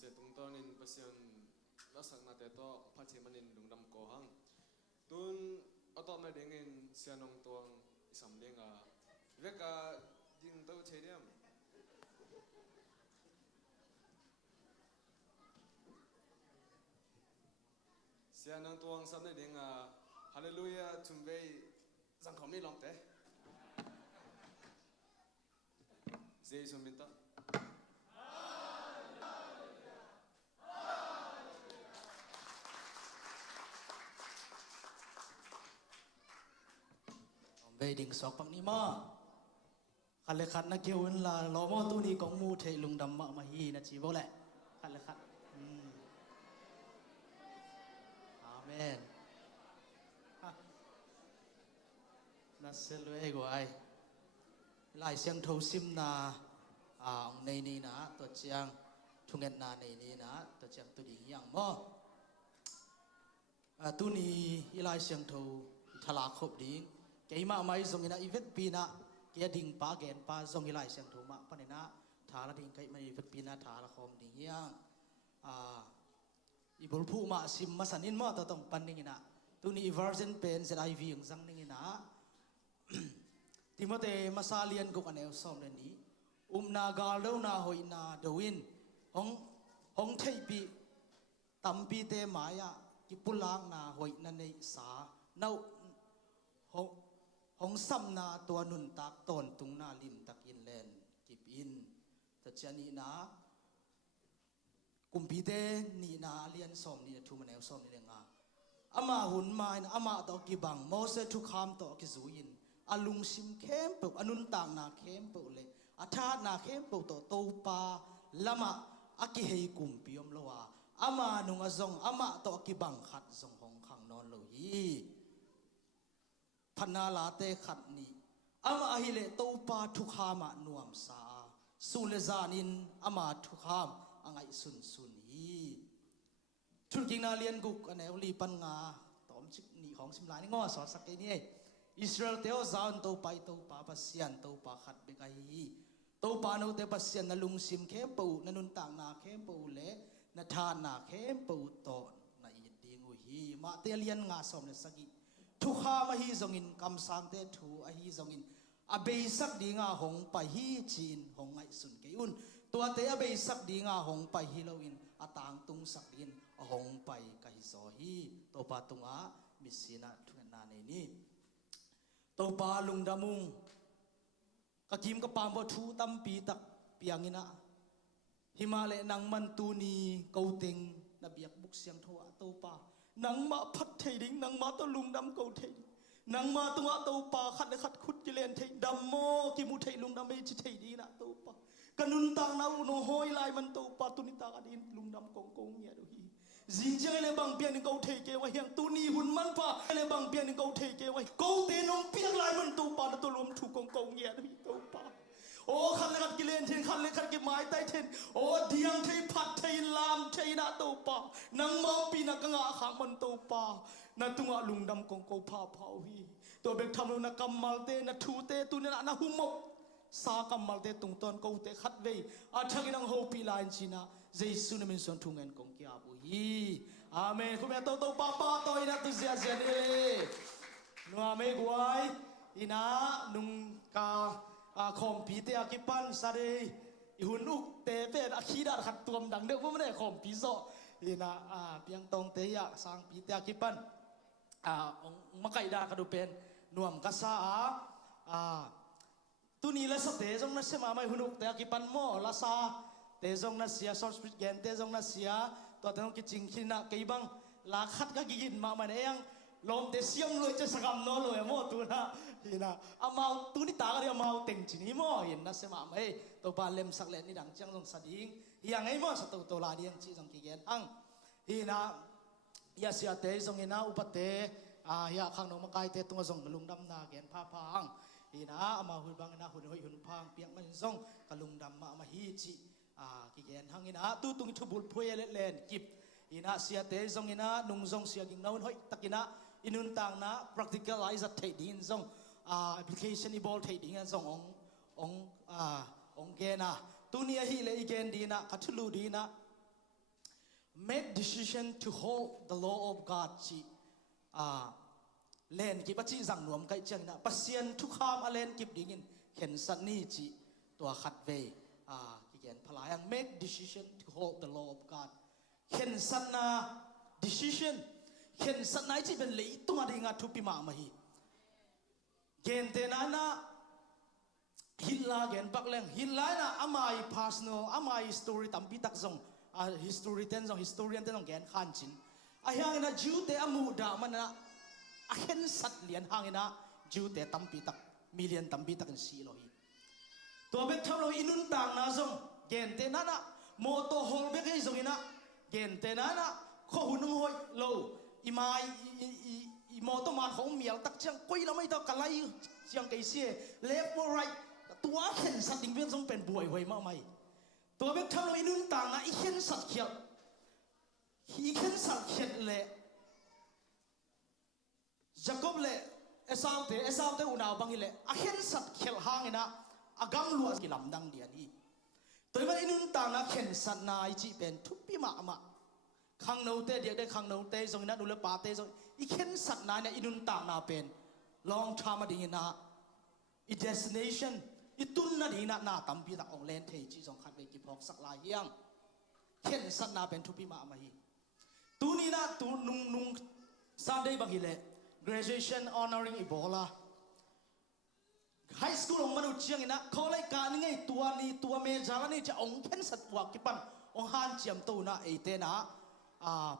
เสตุงตอนนินประเสียนรักษณะเตโตพัชมันินลุงดำโกหังตุนอตอมในเด้งเงินเสียนองตวงสำเลียงเวกายิงเต้าเชเดียมเสียนองตวงสำเลียงฮาเลลูยาจุมเบยสังคมนี้ลองเตะเจสุมินตาเวดิ่งสอกปักนี้มาขันเลยขัดนักเกี่ยวละล้อมอตัวนี้ของมูเทลุงดำมาฮีนะจีบแหละขันเลยขัดอาเมนนัสเซลเวกไอลายเสียงทูซิมนาในนี้นะตัวเจียงทุงเงินนาในนี้นะตัวเจียงตัวดิ่งยังมอตัวนี้ลายเสียงทูทลาคบดิ่งเกี่ยมาไม่ทรงอินะอีเวตปีนะเกี่ยดิ่งป้าเกณฑ์ป้าทรงอิลายเสียงทูมาปนนะทาละดิ่งเกี่ยมาอีเวตปีนะทาละคมดิ่งยังอีบุลผู้มาซิมมาสันอินมาตัวต้องปันดิ่งนะตัวนี้วอร์เซนเป็นเซลไอวีอย่างสังดิ่งนะที่มาเตมาซาเลียนกุกันเอลซอมเลนี้นากาลเลวนาหอยนาเดวินหงเทปีตัมปีเตมายากิปุลางนาหอยนันในสาเนาหงซ้ำนาตัวนุนตักตนตุงนาลิมตักอินเลนกิบอินแต่เจนีนากุมพีเตนีนาเลียนซอมนี่ทูมันเอลซอมนี่เลงาอามาหุ่นมาอินอามาตอกิบังโมเสทุกคำตอกิจูอินอาลุงซิมเข้มเปิลอนุนต่างนาเข้มเปิลเลยอาชาตินาเข้มเปิลโตโตปาละมาอากิเฮกุมพิยมโลวาอามานุงอซงอามาตอกิบังขัดซงหงขังนอนโลยีพนาลาเตขัดนี้อามาฮิเลโตปาทุกขามานวมสาสุเลซานินอามาทุกขามอังไงสุนฮีชุดกิงนาเลียนกุกอันเอวลีปันงาตอมชิกนี่ของสิมลายนี่ง้อสอนสักนี่อิสราเอลเตอจานโตไปโตปาปัสยันโตปาขัดเบกายโตปาโนเตปัสยันนลุงซิมเข้มปูนนุนต่างนาเข้มปูเละนทานนาเข้มปูโตนาอิดดิงูฮีมาเตเลียนงาสอมเลสกิทุกข้ามาฮีจงอินคำสั่งเตทูอาฮีจงอินอเบสักดีงาหงไปฮีจีนหงไงสุนเกยุนตัวเตอเบสักดีงาหงไปฮีโลอินอตางตุงสักดินหงไปกะฮิโซฮีโตปาตุงอามิสินาทุนนาในนี้โตปาลุงดามุงกะกิมกะปามบ่ทูตัมปีตักเปียงินะหิมาเลนังมันตูนีเกาเต็งนะเบียกบุกเสียงโทอะโตปานังมาพัดเทดิงนังมาตะลุงดำเกาเทนังมาตัวโตปาขัดขัดขุดกิเลนเทดัมโมกิมุเทลุงดำไม่จิเทดีนะโตปากันนุนตางนาอุโนหอยลายมันโตปาตุนิตากะดินลุงดำกงเนี่ยดูฮีจิงเจเลยบางเปียนเกาเทเกว่าเฮียงตูนีหุ่นมันปาเลยบางเปียนเกาเทเกว่าเกาเตนงเปียงลายมันโตปาตัวรวมถูกกงเนี่ยดูฮีโตปาโอ้ขันเลยขัดกิเลนเทนขันเลยขัดกิไม้ใต้เทนโอ้เดียงเทผัดเทลามเทนาโตปานังมองปีนักงาขางมันโตปานาตุงะลุงดำกงเกาพาเผาฮีตัวเบกทำลุนักกำมัลเตนัทูเตตุเนนะหุมกสากำมัลเตตุงตอนเกาเตขัดเวอาทักินังโฮปีลายจีน่าเจสุนมินส่วนทุงเงินกงกิอาบุฮีอาเมนคุณแม่โตปาปาโตอินาตุเสียเสียนี่นัวเมกวยอินานุงกาคอมพีเตอกิปันซาเดอิหุนุกเตเปอคีดาขัดตัวดังเด็กว่าไม่ได้คอมพีโซอินาเพียงตรงเตยะสังพีเตอกิปันมาไกดากระดูเป็นนวมกษาตุนีละสเตจงนัสมาไม่หุนุกเตอกิปันโมละซาเตจงนัสเสียซอสปิดแกนเตจงนัสเสียตัวแต่ต้องกิจริงขินะกี่บังลาขัดก็กินมามันเองลมเตเสียมเลยจะสักคำน้อยเลยโมตัวนะเห็นนะอามาตัวนี้ตาก็เรียกมาเต็งจีนี่โมเห็นนะเสมาไม่ตัวปลาเล็มสักเล็ดนี่ดังจังตรงสดิ่งยังไงโมสตัวตัวลาเดียงจีจงกี่แกนอังเห็นนะยาเสียเตจงเห็นนะอุปเตยาข้างนอกมาไกลเตตัวจงลุงดำนาแกนผ้าพังเห็นนะอามาหุ่นบางนะหุ่นหอยหุ่นพังเปียกมันจงกลุงดำมาฮีจีกี่แกนหังเห็นนะตู้ตุงทุบุลพุยเล่นกิบอินะเสียเตจงอินะนุ่งจงเสียกิงน้อยหอยตะกินะอินุนต่างนะ practicalize เทดินจงapplication อีบอลเทดินจงองเกนะตัวนี้ฮิเลอีเกนดีนะคัตลูดีนะ make decision to hold the law of God จีเล่นกิบจีจังนวมไกจังนะปัสยันทุกขามอเลนกิบดิ่งเห็นสันนี่จีตัวขัดเวกิเกนพลายัง make decision to hold the law of God เห็นสันนะ decision เห็นสันไหนจีเป็นเลยตัวดิ่งทุบปีมามาฮีเกนเตนานะฮิลลาเกนปักเลงฮิลลานะอามาอี personal อามาอี story ตั้มปีตักซงhistory เต้นซง historian เต้นซงเกนขันจินไอ้ยังนะจิวเตอมูดามันนะเห็นสัตว์เลี้ยงหางนะจิวเตตั้มปีตักมิเลียนตั้มปีตักสีโลฮีตัวเบ็ดทำเราอินุนต่างนะซงเกนเตนานะโมโตฮอลเบกไอ้ซงนะเกนเตนานะข้อหุ่นหอยโลอีมาอีโมโตมาของเมียตักเชียงกุยเราไม่ต้องกะไลเชียงไก่เสียเล็บว่าไรตัวเห็นสัตว์ดิ่งเวียนซงเป็นบวยหวยมากไหมตัวเบ็ดทำเราอินุนต่างนะอีเห็นสัตว์เขียวอีเห็นสัตว์เขียวเลยจักรบเล่เอสาวเตอุณาวบังฮิเล่อาเห็นสัตว์เขียวหางนะอากังลัวกิลำดังเดียนี่ตัวมันอินุนต่างนะเห็นสัตว์นายจีเป็นทุบปีมาขังโนเตเดียกได้ขังโนเตทรงนั้นดูแลป่าเตทรงอีเห็นสัตว์นายเนี่ยอินุนต่างนาเป็นลองทำมาดีนะอี destination อีตุนนาดีนะนาตั้มปีตะองเลนเทจีทรงขัดเลยกิพอกสักลายยังเห็นสัตว์นาเป็นทุบปีมาฮีตัวนี้นะตัวนุ่งซาเดย์บังฮิเล่graduation honoring Ebola high school ของมนุษย์เชียงนะเขาเลยการนี่ไงตัวนี้ตัวเมจาร์นี่จะองค์เห็นสัตว์วักกิปันองค์ฮันเจียมตัวนะเอเตนะ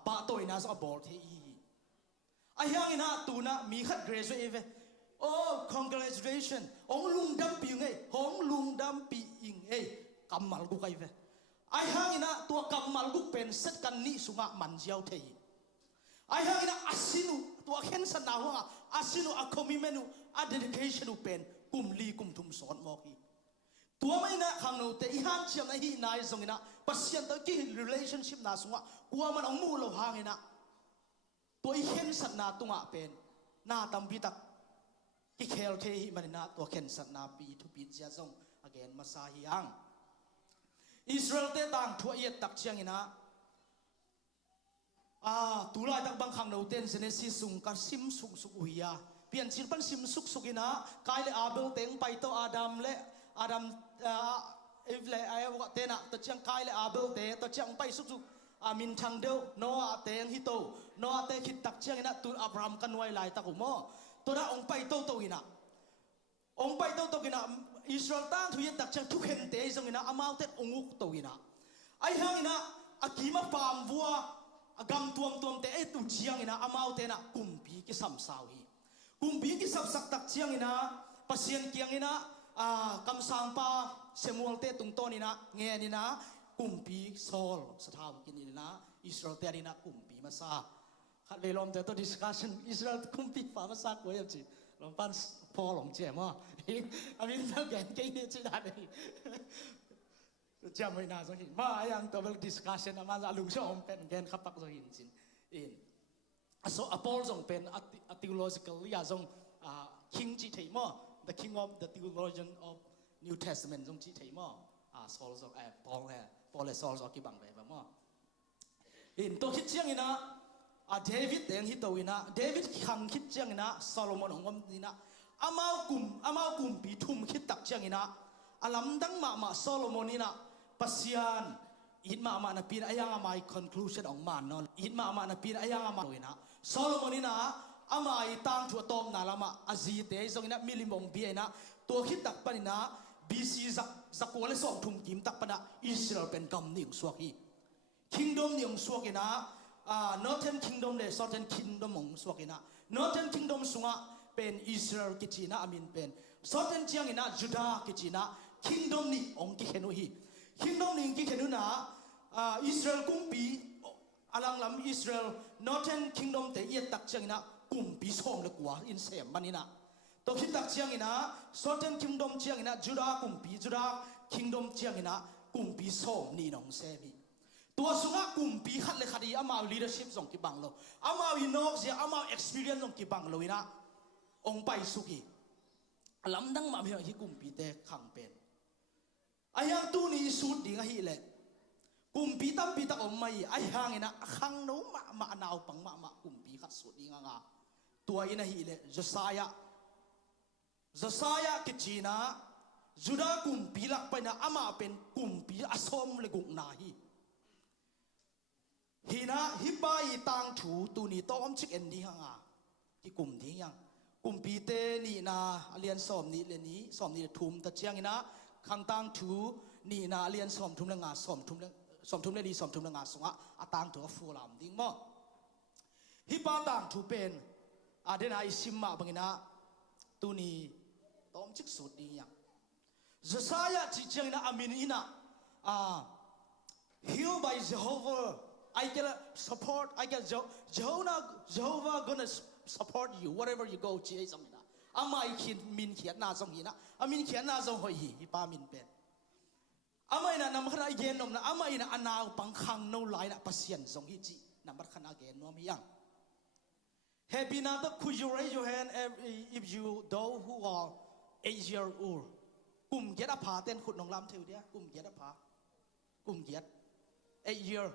ปะตัวนะสักบอลเทียไอ้ยังนะตัวนะมีขัด graduate โอ้ congratulation องค์ลุงดำปีไงองค์ลุงดำปีอิงกำมัลกุกไอ้เวไอ้ยังนะตัวกำมัลกุกเป็นเซตกันนี่สุงะมันเจียวเทียไอ้ยังนะอาศินุตัวเห็นสันดาวว่าอาศินุอาคอมมิเมนุอาเดดิเคชันุเป็นกุมลีกุมทุมสอนมอกีตัวไม่นะขังโนเตอีฮันเชียมนะฮีนายสงนะปัสยันตะกี้ relationship นาสงะกลัวมันองมูโลหางนะตัวเห็นสันนาตุงะเป็นนาตัมบิตักกิเคลเทหิมันนะตัวเห็นสันนาปีทุปีเจียซง again มาซาฮิยังอิสราเอลเตต่างทั่วเอียดตักเชียงนะตุลาตักบังขังโนเตนเซเนซิสุงกัสิมสุกสุกอุยาเปลี่ยนชิลปันซิมสุกสุกินะกายเลอาเบลเตงไปโตอาดัมเอฟเลไอวะเตนะตัวเชียงกายเลอาเบลเตตัวเชียงไปสุกสุกอามินทังเดลโนอาเตงฮิโตโนอาเตคิดตักเชียงนะตุลอับรามกันไว้ลายตักอุโมตัวนั้นองไปโตโตกินะองไปโตโตกินะอิสราเอลตั้งทุยตักเชียงทุกเห็นเตยงกินะอามาเตองุกโตกินะไอ้ฮังกินะอากิมาฟาร์มวัวกำตัวเตะตุเชียงนะอามาเตนะกุมปีกิสัมสาวีกุมปีกิสับสักตักเชียงนะปัสยันเกียงนะกำสังปาเสมวลเตตุงโตนี่นะเงี้ยนี่นะกุมปีโซลสถาวกินนี่นะอิสราเอลเตนี่นะกุมปีมาซาขัดเลยลมเตตัว discussion อิสราเอลกุมปีฟ้ามาซากวยยังจีลมปันพอลมเจียมอ่ะอามินตั้งแกนเก่งนี่จีด้านนี้จำไว้นะสหินมาอย่างตัวเป็น discussion นะมันจะลุงชมเป็นแกนขับปักสหินจินso Apostolic จงเป็น theological อย่างจงking จีเทมอ the king of the theologian of New Testament จงจีเทมอSaul จงPaul แหละ Paul และ Saul จงกี่บังไปบ้างมั้งตัวคิดเชียงนะDavid เองฮิตตัวนะ David ขังคิดเชียงนะ Solomon ของผมนี่นะอามากุมปีทุ่มคิดตักเชียงนะอาลัมดังมาโซโลมอนี่นะปัสยันอิดมานะปีนอายังอามา conclusion ของมันนอนอิดมานะปีนอายังอามาตัวนะโซโลมอนี่นะอามาตั้งถั่วต้มนาละมาอาจีเตยส่งนะมิลิมงบีนะตัวคิดตักปนินะ BC สักวันละ2 ทุ่มกิมตักปนะอิสราเอลเป็นกำนิ่งสวกี kingdom นิ่งสวกีนะnorthern kingdom เลย southern kingdom มงสวกีนะ northern kingdom สุงะเป็นอิสราเอลกิจีนะอามินเป็น southern เจียงนะยูดาห์กิจีนะkingdom นี่องค์กิเขนุฮี kingdom นี่กิเขนุนะอิสราเอลกุมปีอาลังลำอิสราเอล northern kingdom แต่เอียตักเชียงนะกุมปีส่งเลยกว่าอินเซมมันนี่นะตัวคิดตักเชียงนะ southern kingdom เชียงนะจุดากุมปีจุดา kingdom เชียงนะกุมปีส่งนี่น้องเซมีตัวสุนัขกุมปีขัดเลยขัดอามา leadership ส่งกี่บังโลอามาอินโนเซียอามา experience ส่งกี่บังโลนะองไปสุกีลำดังมาเพียงที่กุมปีเตะขังเป็นอายังตู้นี้สุดดิ่งหิเล่ กุมปีตั้มปีตะอมไม่ไอ้ห่างนะขังโน้มาหนาวปังมากุมปีขัดสุดยังงาตัวอินะฮีเลจะสายะกิจีนะจุดากุมปีลักไปนะอามาเป็นกุมปีอสมเลกุกนาฮีนะฮิบายตังถูตัวนี้ต้อมชิกเอ็นดีฮะที่กุมที่ยังกุมปีเตนี่นะเรียนสอมนี่เรียนนี้สอมนี่ทุ่มตะเจียงนะขังตังถูนี่นะเรียนสอมทุ่มเลงาสอมทุ่มเลดีสอมทุ่มเลงาสงะอาตังถูฟูลามดิ้งมั้งฮิบาตังถูเป็นเดนไอซิมมาบังนะตัวนี้ต้อมชิกสุดดียังจะสายะที่เจียงนะอามินอินะhealed by Jehovah I get support I get Jehovah gonna support you whatever you go จีไอ้สมินะอามาอีขินมินเขียนนาทรงหินะอามินเขียนนาทรงหอยหิปามินเป็นอามาอินะนำขณะเย็นนมนะอามาอินะอนาวปังคังโนไลนะปัสยันทรงหิจีนำบัดขณะเย็นนวมยัง Happy now could you raise your hand if you those who are 8 years old กลุ่มเกียรติภาเต้นขุดนองลำเทียวเดียกลุ่มเกียรติภากลุ่มเกียรติ8 years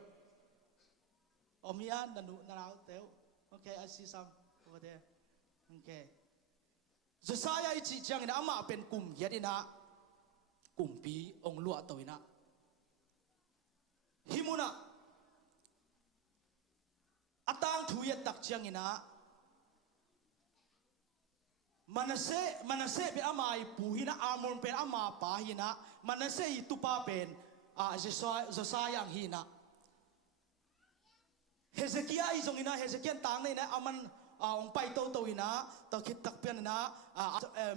อมีอันนันดูนาเทียว Okay I see some over there Okay จะสายจีจังนะอามาเป็นกลุ่มเกียรตินะกลุ่มปีองลัวตัวนะฮิมุนะอาตังทุยตักจังนะมันเสเป็นอามาปูหินะอามอนเป็นอามาปาหินะมันเสตุปาเป็นจะสายังหินะเฮเซคียาอีจงหินะเฮเซคียนต่างนี่นะอามันองไปโตหินะตะคิดตักเปียนนะ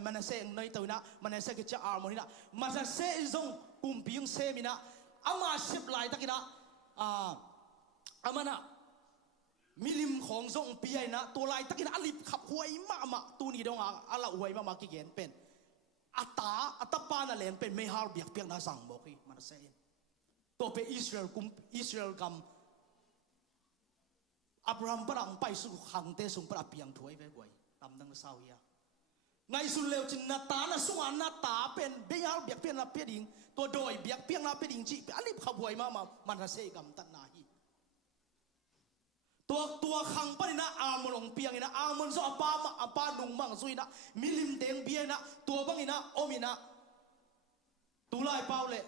มันเสงในตัวนะมันเสกิจอามอนหินะมันเสจงกุมปีงเสมินะอามาสิบลายตะกินะอามันนะมิลิมของทรงปีไอนะตัวลายตะกินอลิบขับหวยมาตัวนี้ดองอาละหวยมากี่เกนเป็นอัตปานะเลนเป็นไม่ฮาร์เบียกเปียกนาสังบอกมันเสียตัวเป็นอิสราเอลกัมอับราฮัมปรังไปสู่ขังเตสุงปราเปียงถวยไปหวยตำนังเศร้าเฮียในสุดเลวจินนาตานะสุวรรณนาตาเป็นเบียร์เบียกเปียงนาเปียดิงตัวโดยเบียกเปียงนาเปียดิงจีอลิบขับหวยมามันเสียกัมตันนาฮีตัวขังปนินะอามลงเปียงนะอามลโซอปานุงมังซุยนะมิลิมเตงเบียนะตัวบังนะโอมินะตุลายเปล่าเลย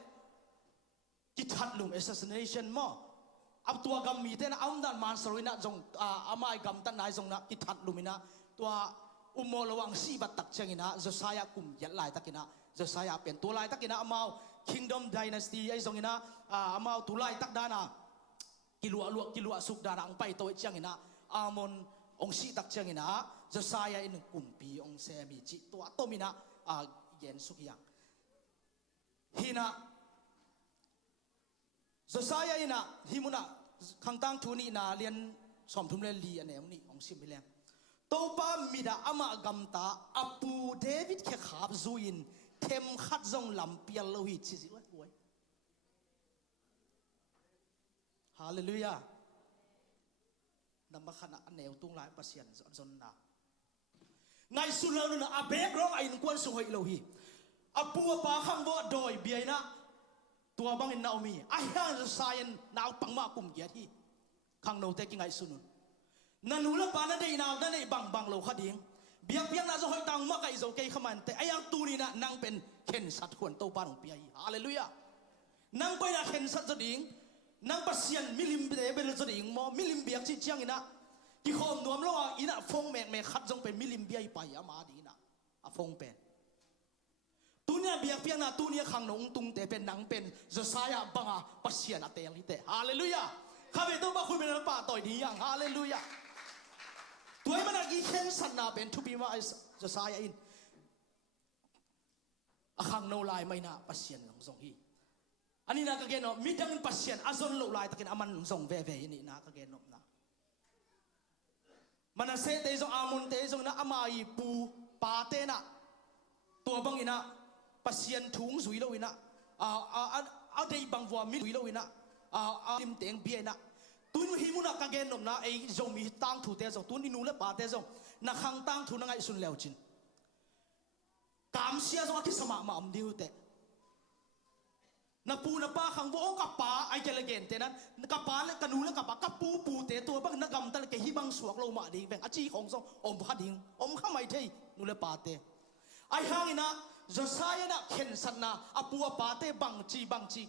กิทัดลุง assassination มั้งอับตัวกำมีเตนะอัมดันมันสรุยนะจงอามาอีกำตันนายจงนะกิทัดลุมินะตัวอุโมระวังสีบัตตักเชงินะจะสายกุมยัดลายตักินะจะสายเป็นตัวลายตักินะอามา kingdom dynasty ไอ้จงนะอามาตุลายตักดานะกิลัวสุกดารางไปตัวเชียงอินะอามอนองสีตักเชียงอินะจะสายอินกุมปีองเซมิจิตัวโตมินะเย็นสุกยังฮินะจะสายอินะฮิมุนะขังตังทุนีนะเรียนสมทุมเลลีอันเนี้ยนี่องสิมิเลงตัวป้ามิดาอามากัมตาอปูเดวิดแค่ขับซูอินเทมขัดจงลำเปียลโลหิตสิละวยฮาเลลูยานำมาขณะแนวตุ้งหลายประเสียนจนนะในสุลานะอาเบกร้องไอ้นกวนสวยโลหิอาปัวปาขังบ่โดยเบียนะตัวบังอินนาอมีไอ้ห่างจะสายนาวปังมากุมเกียรติขังโนเตกิงไอ้สุนุนันหูละปานั่นได้นาวนั่นได้บังโลขดิ่งเบียงน่าจะหอยตังมาไก่โจเกยขมันแต่ไอ้ยังตูนี่นะนั่งเป็นเข็นสัตว์ขวนโตปานของเปียฮาเลลูยานั่งไปนะเข็นสัตว์จะดิ่งนังปัสยันมิลิมเบเบลจดิ่งมอมิลิมเบียกชิเชียงอินะที่ขอมนวมแล้วอินะฟงแมขัดจงเป็นมิลิมเบียไปอามาดีนะฟงเป็นตัวเนี้ยเบียกเปียงนะตัวเนี้ยขังหนงตุงแต่เป็นหนังเป็นจะสายบังปัสยันเตยงลิเตฮาเลลูยาข้าพเจ้ามาคุยเป็นนักป่าต่อยดีอย่างฮาเลลูยาตัวมันนักอีเข็นสันนาเป็นทุบีมาจะสายอินขังโนลายไม่น่าปัสยันหลงทรงฮีอันนี้นะก็เกณฑ์มิดังปัสเซียนอาซอนโลลายตะกินอามันส่งเวนี่นะก็เกณฑ์นะมันเสตย์ส่งอามุนเตย์ส่งนะอามาอีปูปาเตนะตัวบังอินะปัสเซียนถุงสุยโลวินะเอาเดย์บังวัวมิสุยโลวินะติมเตงเบียนะตุนหิมุนะก็เกณฑ์นะไอ้ส่งมีตังถูเตย์ส่งตุนอินูเลปาเตย์ส่งนักขังตังถูนังไอสุนเลวจินกามเสียส่งอาคิสมาอมดิวเต na pu na pa khang bo ka pa ai ke again te nan ka pa le kanu le ka pa ka pu te to bang na gam tal ke hi bang suak lo ma ding beng achi khong song om kha ding om kha mai thei nu le pa te ai hangina Josiah na khen sat na apu pa te bang chi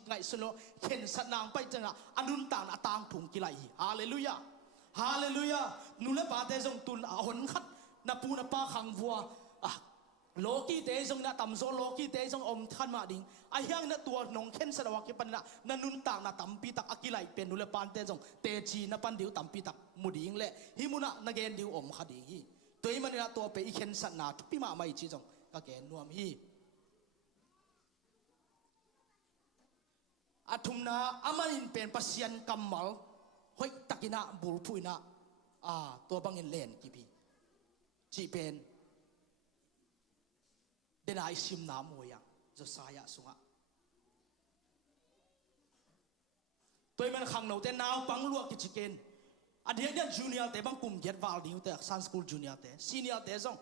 ngai sulo khen sat na pai changa anun ta na tang thung kilai hallelujah hallelujah nu le pa te jong tun a hon khat na pu na pa khang vua Loki te jong na tam zo Loki te jong om than ma ding ai hang na tua nong khen sa wa ke pan na nun tang na tam pi tak akilai pen nu le pan te jong te chi na pan diu tam pi tak mu ding le hi mu na gen diu om kha ding hi toi man na tua pe i khen sa na pi ma mai chi jong ka gen nuam hi athum na amain pen pasian kamal hoi takina bul phuina to bangin len ki bi chi pen denai sim na moya Josiah sunga toy man khang no te naw pang luak ki chicken adhian dia junior te bang kum get wal diu te san school junior te senior te zong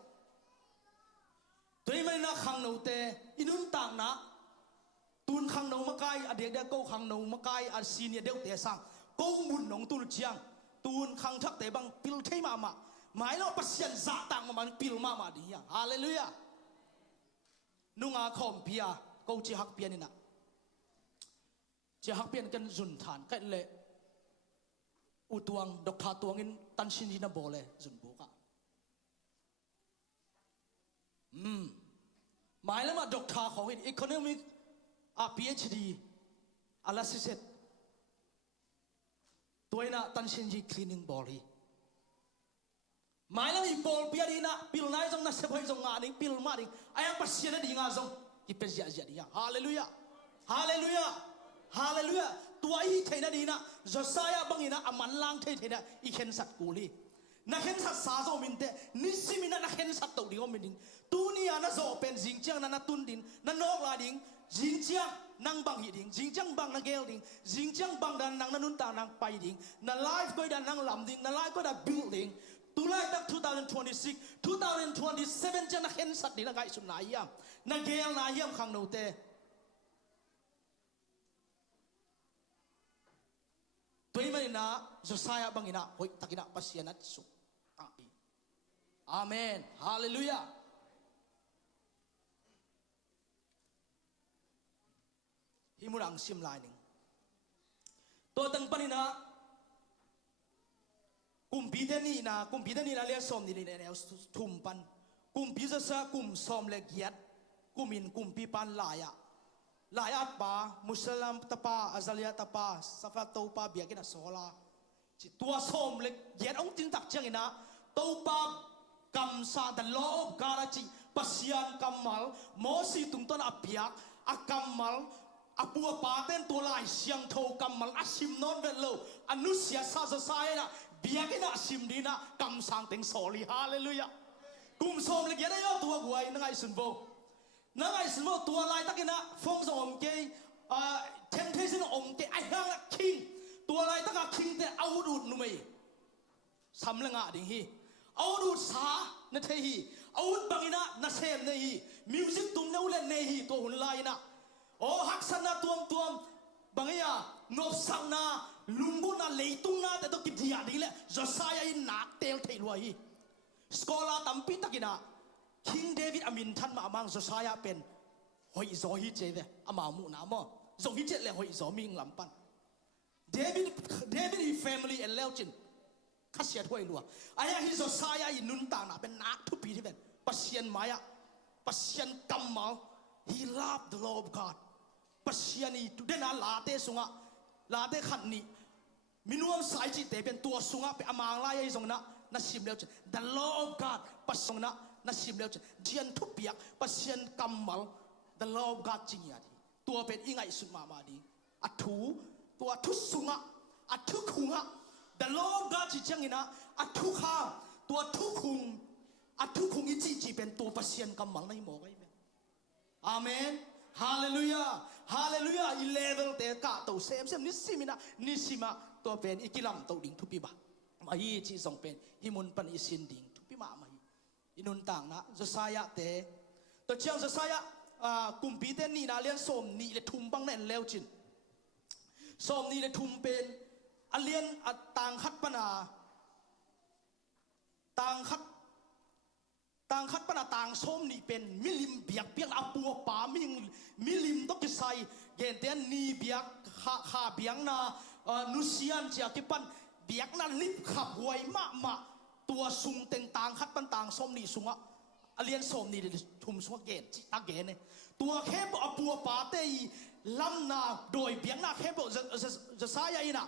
toy man na khang no te inun tang na tun khang no makai adhian dia ko khang no makai a senior deu te sang ko mun nong tul chiang tun khang thak te bang pil thei ma mai lo pasien za tang man pil ma di ya hallelujah nunga khom pia ko chi hak pian ina chi hak pian kan zun than kai le utuang dokta tuang in tan sin na bole zun bu ka mai lama dokta khong in economic PhD ala siset toina tan sin ji cleaning body mai lama bol pia dina pil nai jong na se phoi jong nga ding pil ma ding aya pasien na dinga jong ki pe zia dia hallelujah hallelujah hallelujah tua hi theina dina Josiah bangina aman lang theina I khen sat kuli na khen sat sa zo min te nisimina na khen sat to ding om min tunia na zo pen jingchiang na tun din na nok la ding jingchiang nang bang hi ding jingchiang bang na gel ding jingchiang bang dan nang na nun ta nang pai ding na life ko dan nang lam ding na life ko da building tulai tak 2026 2027 jana khen sat ding na gai sun na yam na gel na yam khang no te toy man na Josiah bangina hoi takina pasianat su amen hallelujah himurang sim lining to tang panina kumpi de ni na le som ni ne thum pan kumpi za sa kum som le giat kumin kumpi pan laya pa musalam tapa azalia tapa safa to pa biakina sola chi tua som le giat ong tin tak chang ina to pa kam sa the law of God chi pasian kamal mosi tungton apiak akamal apua paten to lai siang tho kamal asim non velo anusia sa na biakina asim dina kam sang teng soli hallelujah kum som le giat ayo tua guai na ngai sun bo na ngai sun bo tua lai takina phong song om ke temptation om ke ai hang king tua lai taka king te audut numei samlenga ding hi audut sa na the hi aud bangina na sem ne hi music tum ne ulen ne hi to hun lai na o haksana tuam bangaya nop sang na lumbu na leitung na te to ki dia dile Josiah in nak tel thei lo hi skola tampi takina King David amin than ma mang Josiah pen hoi zo hi cheve ama mu na mo zo hi chet le hoi zo ming lam pan David hi family and leuchin khasia thoi lo aya hi Josiah in nun ta na ben nak thu pi thi ben pasien maya pasien kamal he loved the law of God pasiani tu dena late sunga late khat ni minuam sai chi te ben tua sunga pe amang la ye jong na sim leo the law of God pasong na sim leo jian thu piak pasien kamal the law of God ching ya tua pen ingai sun ma di athu tua thu sunga athu khunga the law of God chi chang ina athu kha tua thu khung chi pen tua pasien kamal nai mo kai amen hallelujah hallelujah I level te ka to sem nisima to pen ikilam to ding thupi ba mai chi song pen himun pan isin ding thupi ma mai inun tang na Josiah te to chiang Josiah กุมปีเต้นนี่นะเลียนส้มนี่เลยทุ่มบังแน่นแล้วจินส้มนี่เลยทุ่มเป็นเลียนต่างคัดปนาต่างคัดปนาต่างส้มนี่เป็นมิลิมเบียกเปียงอาปัวป่ามิลิมต้องกิใส่เกณฑ์เต้นนี่เบียกขาเบียงนานุเซียนเจียกิปันเบียกนั่นลิบขับหวยมาตัวซุงเต็งต่างคัดปันต่างส้มนี่ซุงอะเลียนส้มนี่ทุ่มซุงเกณฑ์ตาเกณฑ์เนี่ยตัวแค่บอกปัวป่าเตยลำนาโดยเบียงนาแค่บอกจะสายนะ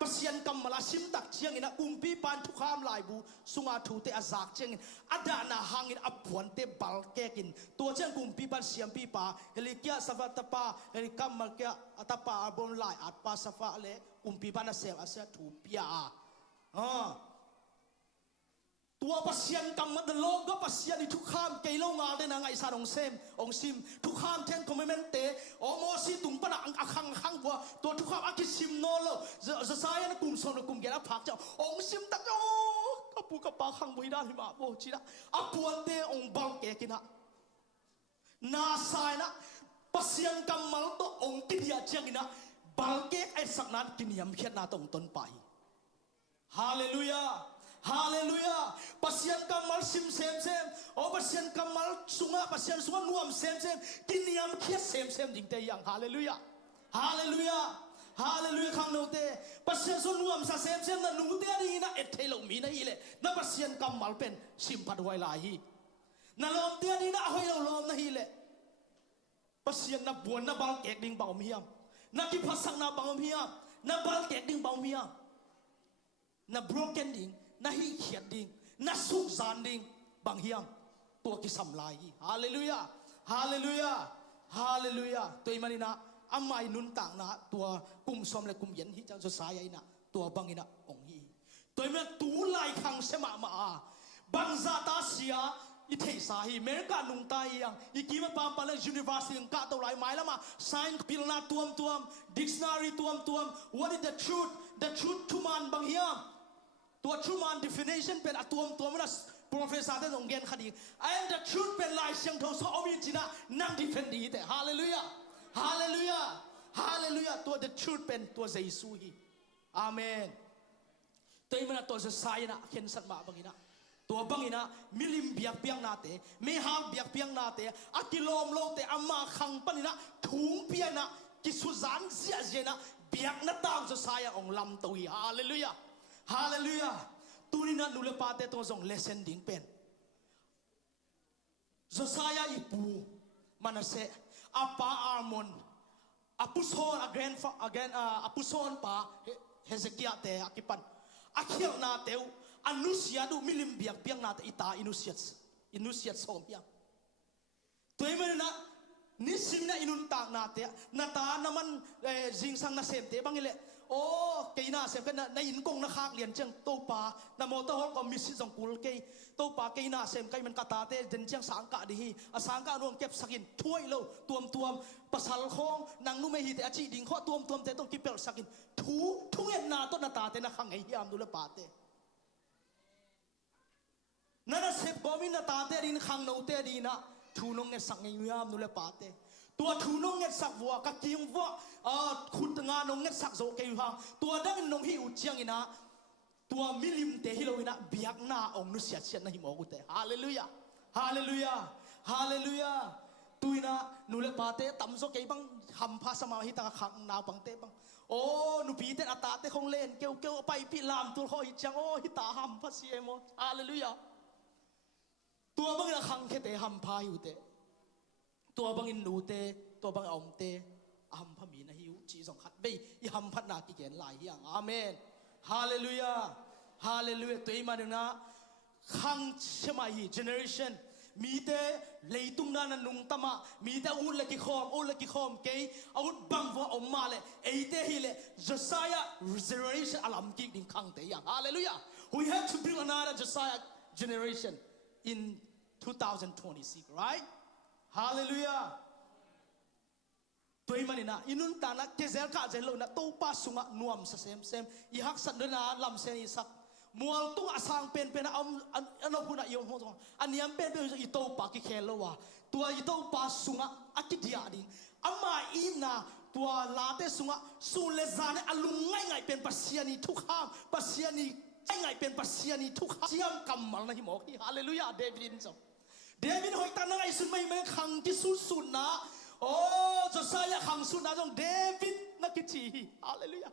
ปัสยันกำมาลาซิมตักเชียงอินะกุมปีปานทุกขามลายบูสุงอาทูเตอาจากเชียงอินดานาหางอินอับผวนเตบัลเกกินตัวเชียงกุมปีปานเสียมปีปาเฮลิเกียสฟัตปาเฮลิกัมมาเกียตปาอาบอมลายอัดปาสฟาเลกุมปีปานเสียมอาเซียทูปียตัวปัสยันกำมาเดโลก็ปัสยันอิทุกขามเกลงาเดนังไอซาองซิมทุกขามเทนคอมเมนเตโอโมซีตุงปนังขังบัวตัวทุกขามอากิซิมโนโลจะสายนะกุมสนกุมแกนะพักเจ้าองซิมตะโจกับปูกับปาขังบุยดาหิมะโบจีนะอัปวันเตองบังเกกินะนาสายนะปัสยันกำมาลตัวองกิเดียเจียกินะบังเกไอสักนั้นกินยำเขียนนาตรงต้นไปฮาเลลูยาฮาเลลูยาpasien kamal sim sem o pasien kamal sunga pasien sunga nuam sem tin niam khia sem ding te yang hallelujah hallelujah hallelujah khang no te pasien so nuam sa sem na nu te ni na ethelo mi na ile na pasien kamal pen sim phat hoi la hi na lom te ni na hoi lo lom na hi le pasien na buan na bal kek ding baum hiam na ki phasang na baum hiam na bal kek ding baum hiam na broken ding na hi khiat ding na suk zan ding bang hiamตัวกิสัมลายฮาเลลูยาฮาเลลูยาฮาเลลูยาตัวมันนะอามัยนุนต่างนะตัวกุมสมและกุมเย็นที่จะสายนะตัวบังอินะองฮีตัวมันตูไลขังเสมาบังซาตาเสียอีเทสาฮีเมริกานุงตายยังอีกีมาปามปาเลยูนิเวอร์ซิตี้กาตัวไรไม้ละมาไซน์พิลนาตัวมดิกชันนารีตัวม what is the truth ทุมันบางฮิมตัว true man definition เป็นตัวมัน professor ได้ตรงเกณฑ์คดี and the truth เป็นลายเสียงโทสอวิจินะนั่ง defend ดีแต่ hallelujah hallelujah hallelujah ตัว the truth เป็นตัวเยซูฮีอาเมนตัวมันตัวจะสายนะเข็นสัตว์มาบางทีนะตัวบางทีนะมิลิมเบียกเปียงนาเตไม่หาเบียกเปียงนาเตอักิโลมโลเตอามาขังปนินะถุงเปียนะกิสุจานเสียเจนะเบียกนัดตามจะสายองลำตัวฮี hallelujahฮาเลลูยาตูนี่นัดนูเลปาเตตัวส่งเลเซนดิ้งเป็นโซซายาอีปูมันเสอาปาอาร์มอนอาปุโซนagainอาปุโซนปาเฮเซกิยาเตอากิปันอาเขียวนาเตวอนุเซียดูมิลิมเบียกเปียงนาเตอิตาอินุเซียสโซมยังตัวเองมันนะนิสิมนะอินุนตากนาเตนาตานามันจิงสังนาเซมเตบังเอเลโอ้เกยน่าเสียกันในอินกงนักขากเลียนเชียงโตปานโมโตฮอลก็มิสซิสงกุลเกยโตปาเกยน่าเสียมเกยมันกาตาเตเดินเชียงสังกะดีฮีสังกะรวมเก็บสักินถ้วยโลตัวมภาษาละครนางนุ่มฮีแต่อาชีดิ่งข้อตัวมเตต้องกิเปลสักินทุ่งเอ็นนาต้นนาตาเตนักขังไอ้ยามดูแลปาเตนั่นเสพกอมินนาตาเตดินขังโนเตดีนะทูนงเงสังไอ้ยามดูแลปาเตตัวทูนงเงสักวัวกะกิมวัวขุดงานนงเงสักโซเกยฟังตัวดังนงฮิวเจียงอินะตัวมิลิมเตฮิโลอินะเบียกนาองนุเสียเชียนนะฮิโมกุเตฮาเลลูยาฮาเลลูยาฮาเลลูยาตุยนะนูเลปาเตตั้มโซเกยบังฮัมพาสมาฮิตาขังนาบังเตบังโอ้นูปีเตนอัตาเตคงเล่นเกลไปปีลามตัวเขาฮิจังโอ้ฮิตาฮัมพาเสียโมฮาเลลูยาตัวบังนะขังเคเตฮัมพาอยู่เตตัวบังอินนูเตตัวบังอมเตอัมพมีนะฮิวจีสองขัดเบยอีฮัมพัดนากิเกนหลายอย่างอาเมนฮาเลลูยาฮาเลลูยาตัวเองมาดูนะขังเชมาฮีเจเนอเรชันมีแต่เลยตุงนานันุงตมามีแต่อุลเลกิคอมเกยอุดบังวัวอมมาเลยเอเตฮิเลJosiah generation อลัมกิดิ่งขังเตยังฮาเลลูยา we have to bring another Josiah generation in 2026 right hallelujahตัวมันนี่นะอินุนตานะเกเซลกาเจโลนะโตปาสุงะนวมเซมอีฮักสันเดนะลำเซนิสักมัวตุ้งอาสังเป็นอันพูนะยงหงอันนี้เป็นอีโตปากิเคโลวะ ตัวอีโตปาสุงะอากิดิอาดิงอามาอีนาตัวลาเตสุงะสุเลซาเนอลุงง่ายๆเป็นปัสยานีทุกข้ามปัสยานีง่ายๆเป็นปัสยานีทุกข้ามเจียมกำมันนะฮิโมฮีฮาเลลูยาเดวิดจงเดวิดหอยตานังไอสุนไม่ขังที่สุดนะโอ้จะสายขังสุดนะจงเดวิดนักกิจีฮาเลลูยา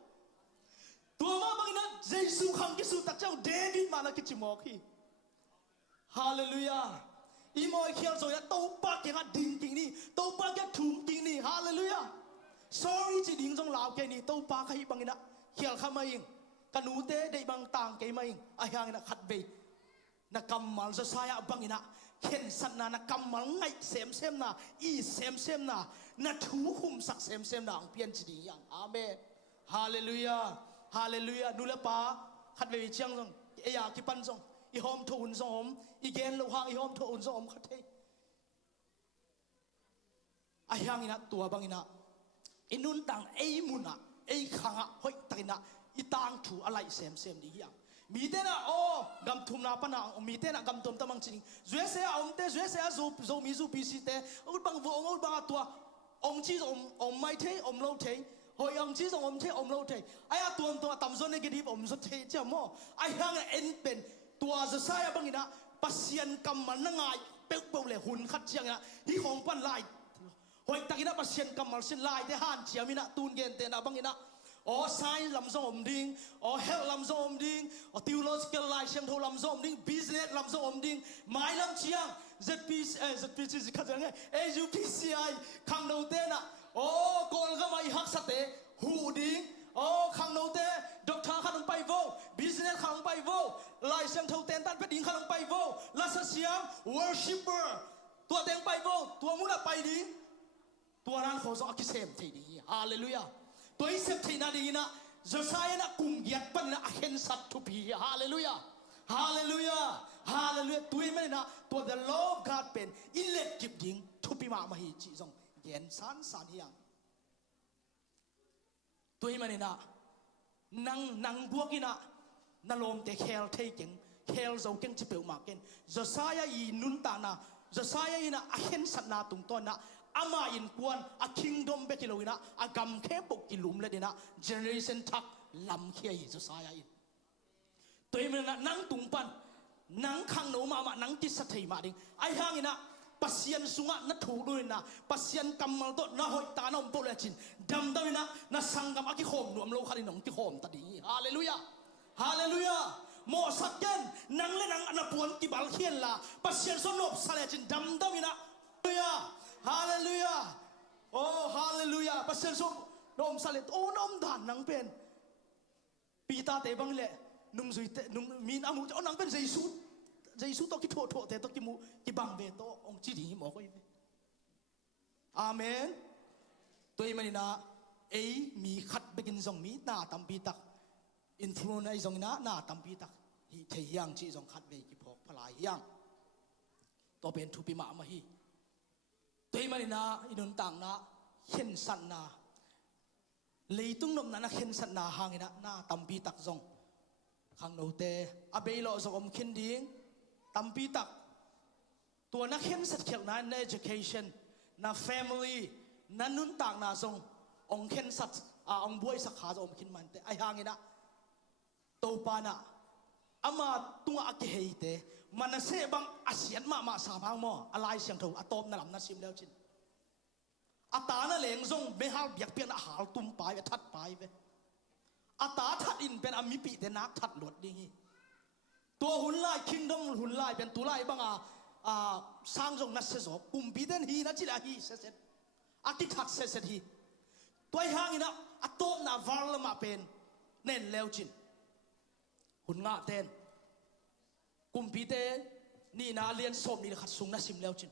ตัวมาบางนั้นเยซูขังที่สุดแต่เจ้าเดวิดมานักกิจิโมฮีฮาเลลูยาอีโมยเขียวโซยโตปากยังดิ่งกิ่งนี่โตปากยังถุงกิ่งนี่ฮาเลลูยา sorry จีดิ่งจงลาวแกนี่โตปากให้บางนะเขียวข้ามาเองกันนูเต้ได้บางต่างแกมาเองไอ้ยังนะขัดเบยนักกำมันจะสายบางนะเข็นสันนักกำมันไงเซมนะอีเซมนะนักถูหุ่มสักเซมนะอังเพียนจีดิ่งยังอาเมนฮาเลลูยาฮาเลลูยาดูแลป้าขัดเบยเชียงจงเอียกิปันจงอีหอมทุนจงอีเกนลูกหางอีหอมทุนจงขัดเทไอ้ยังนะตัวบางนะอินุนตังไอ้มุนะไอ้ขังอ่ะหอยตายนะอีตังถูอะไรเซมดีอย่างมีเต้นะโอ้กำทุมนาปนังมีเต้นะกำทุมตะมังจริงเจ้าเสียอมเต้เจ้าเสียโจมีจูปีสิเต้อุดบังวงอุดบังตัวอมชีอมไม่เทอมโลเทหอยอมชีอมเทอมโลเทไอ้ตัวต่ำส่วนในกระดิ่งอมสุดเทเจ้าโม่ไอ้ยังเอ็นเป็นตัวจะใช้บางนะปัสยันกำมันนั่งไงเป๊กเปล่าเลยหุ่นขัดเชียงนะที่ของปั้นลายหอยตะกี้นะปัสยันกำมันเส้นลายที่หันเชียมินะตูนเกนเตนะบางนะอ๋อไซน์ลำซ้อมดิ้งอ๋อเฮลลำซ้อมดิ้งอ๋อทิวโลจิคอลไลน์เชียงโทลำซ้อมดิ้งบิสเนสลำซ้อมดิ้งไม้ลำเชียง ZPC ขัดยังไง AUPCI ขังโนเตนะโอ้กอลก็มาอีฮักสเตหูดิ้งโอ้ขังโนเตด็อกเตอร์ขันไปโวบิสเนสขันไปโวไลน์เชียงโทเตนตันไปดิ้งขันไปโวลาสเซียม worshipper ตัวเต็งไปโวตัวมุนาไปดิ้งตัวนั้นเขาจะอักเสบทีนี้ฮาเลลูยาตัวอีเสพทีนั้นดีนะจะใช้นะกุมเกียรติปันนะเห็นสัตว์ทุบีฮาเลลูยาฮาเลลูยาฮาเลลูยาตัวไม่นะตัว the law of God เป็นอิเล็กกิบยิงทุบีมาหิจิจงเย็นสันเฮียงตัวไม่นะนังบวกินะนั่นลมเตะเคลเทกิงเคลจะเก่งจะเปล่ามาเก่งจะใช้อีนุนตานะจะใช้อีนะเห็นสัตว์นาตุงต้นนะอามาอินกวนอาคิงดอมเบกิโลวินะอากำแค่ปกิลุมเลยนะเจเนอเรชันทักลำเขียจะสายอินตัวมันนะนังตุงปันนังขังโนมานังกิสถีมาดิไอ้ห่างอินะปัสยันสุงะนัทถูด้วยนะปัสยันกำมัลโตนะหอยตาโนมโปเลจินดำดำนะนะสังกำอากิโฮมหนุ่มโลคันนองกิโฮมตัดดีฮาเลลูยาฮาเลลูยาโมสักเกนนังเลนังอนาปวนกิบาลเขียนละปัสยันสนบสเลจินดำดำนะฮาเลลูยาฮาเลลูยาโอ้ฮาเลลูยาปัสยันสนมสเลตโอ้นมด่านนังเป็นปีตาเตบังเล่นุ่มสุยเตนุ่มมีนอามุโอ้นังเป็นเยซูต้องกิโถเตต้องกิมูกิบังเบโตองจีดีหมอก็ยังอาเมนตัวมันนี่นะเอ้มีขัดเบกินซองมีหน้าตั้มปีตักอินฟลูเอนซ์ซองหน้าตั้มปีตักฮีเทียงจีซองขัดเบกิพอกพลายยังตัวเป็นทุปิมามาฮีตัวมันนี่นะอินุนต่างนะเห็นสันนะเลยตุ้งนมนั้นนะเห็นสันนะหางนะหน้าตั้มปีตักซองข้างโนเตอเบลโลซองอมคินดิ้งตั้มปีตักตัวนักเห็นสัตว์เขียวนั้นใน education นะ family นั้นนุนต่างนะทรงองเห็นสัตว์องบวยสักขาจะอมคินมันแต่ไอ้หางนะโตปานะอามาตัวอักเฮเตมันเสบังอาเซียนมาสามหางมออะไรเสียงถูกอะตอมนั่นลำนั่นซิมแล้วจินอาตานั่นเหลงทรงเบฮัลเบียกเปียนอาหารตุ่มไปทัดไปเวอาตาทัดอินเป็นอามิปีเดนักทัดหลดดีตัวหุ่นไล่คิงดอมหุ่นไล่เป็นตัวไล่บังสร้างจงนัดเสจกุมปีเดนฮีนัดจิลาฮีเสร็จอากิทัดเสร็จฮีตัวหางนะอะตอมน่ะวาลมาเป็นเน้นแล้วจินหุ่นงาเต้นกุมพีเตนี่นาเลียนสมนี่ขัดสูงนะซิมแล้วจิน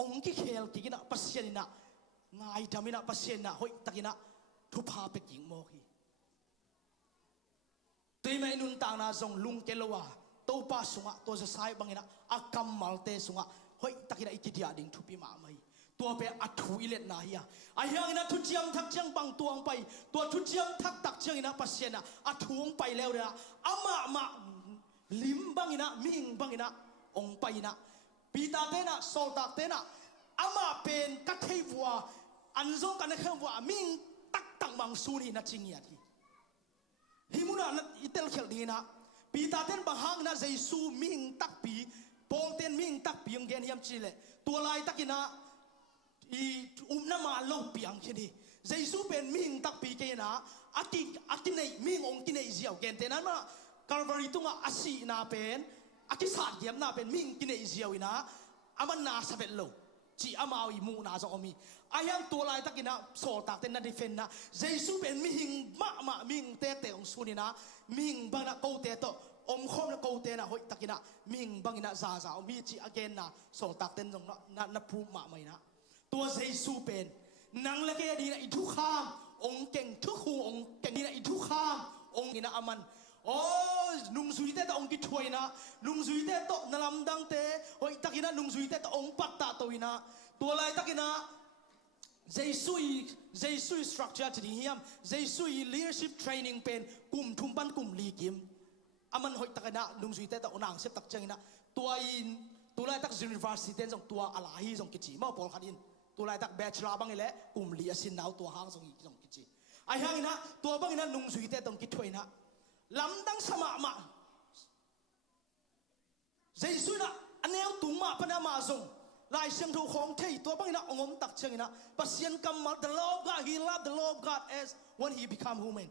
องค์ที่เคลกินะปัสเซียนนะง่ายทำให้นะปัสเซียนนะหอยตะกินะทุพาไปกิงโมกีตีไม่นุนต่างนะทรงลุงเกลวาตัวป้าสุงะตัวจะใช้บางนะอากำมัลเตสุงะหอยตะกินะอิกิดียดิ่งทุพิมาไม่ตัวไปอัดหุยเล็ดนาเฮียไอ้ยังนะทุเจียมทักเจียงบังตัวไปตัวทุเจียมทักตักเจียงนะปัสเซียนนะอัดหุงไปแล้วนะอามาลิมบังอินะมิงบังอินะองไปนะปีตาเตนะโซลตาเตนะ ama pen ka thei wa an zong kan khem wa ming tak tak mang su ni na chingia thi himuna na itel khel ni na pi ta ten bang hang na jesu ming tak pi pol ten ming tak pi ang gen hiam chile tua lai takina i na ma lo piang khini jesu pen ming tak pi ke na akinei ming ong kinei ziaw gen te na ma Calvary tunga asi na pen akisat giam na pen ming kinei ziaw ina aman na sabet lo chi amawi mu na zo omi ayang tulay takina so tak ten na defend na jesu pen ming ma ming te ong sunina ming bana ko te to khom na ko te na hoi takina ming bangina za omi chi again na so tak ten jong na pu ma mai na tua jesu pen nang la ke di na itu kham ong keng thu khu ong keng di na itu kham ong ina aman nung zui te ong ki thoi na nung zui te to nalam dang te hoi takina nung zui te ong pat ta to ina tua lai takina jesu structure ti hiam jesu leadership training pen kum thum ban kum li kim aman hoi takina nung zui te to onang sep tak changina tua lai tak university ten jong tua ala hi jong kichi ma pol khanin tua lai tak bachelor bang ile kum li asin naw tua hang jong kichi ai hang ina tua bang ina nung zui te tong ki thoi na lamdang sama ma jesu na aneu tu ma pana ma zong lai siang thu khong thei to bang ina ongom tak chang ina pasien kamal the love God he loved the love God as when he become human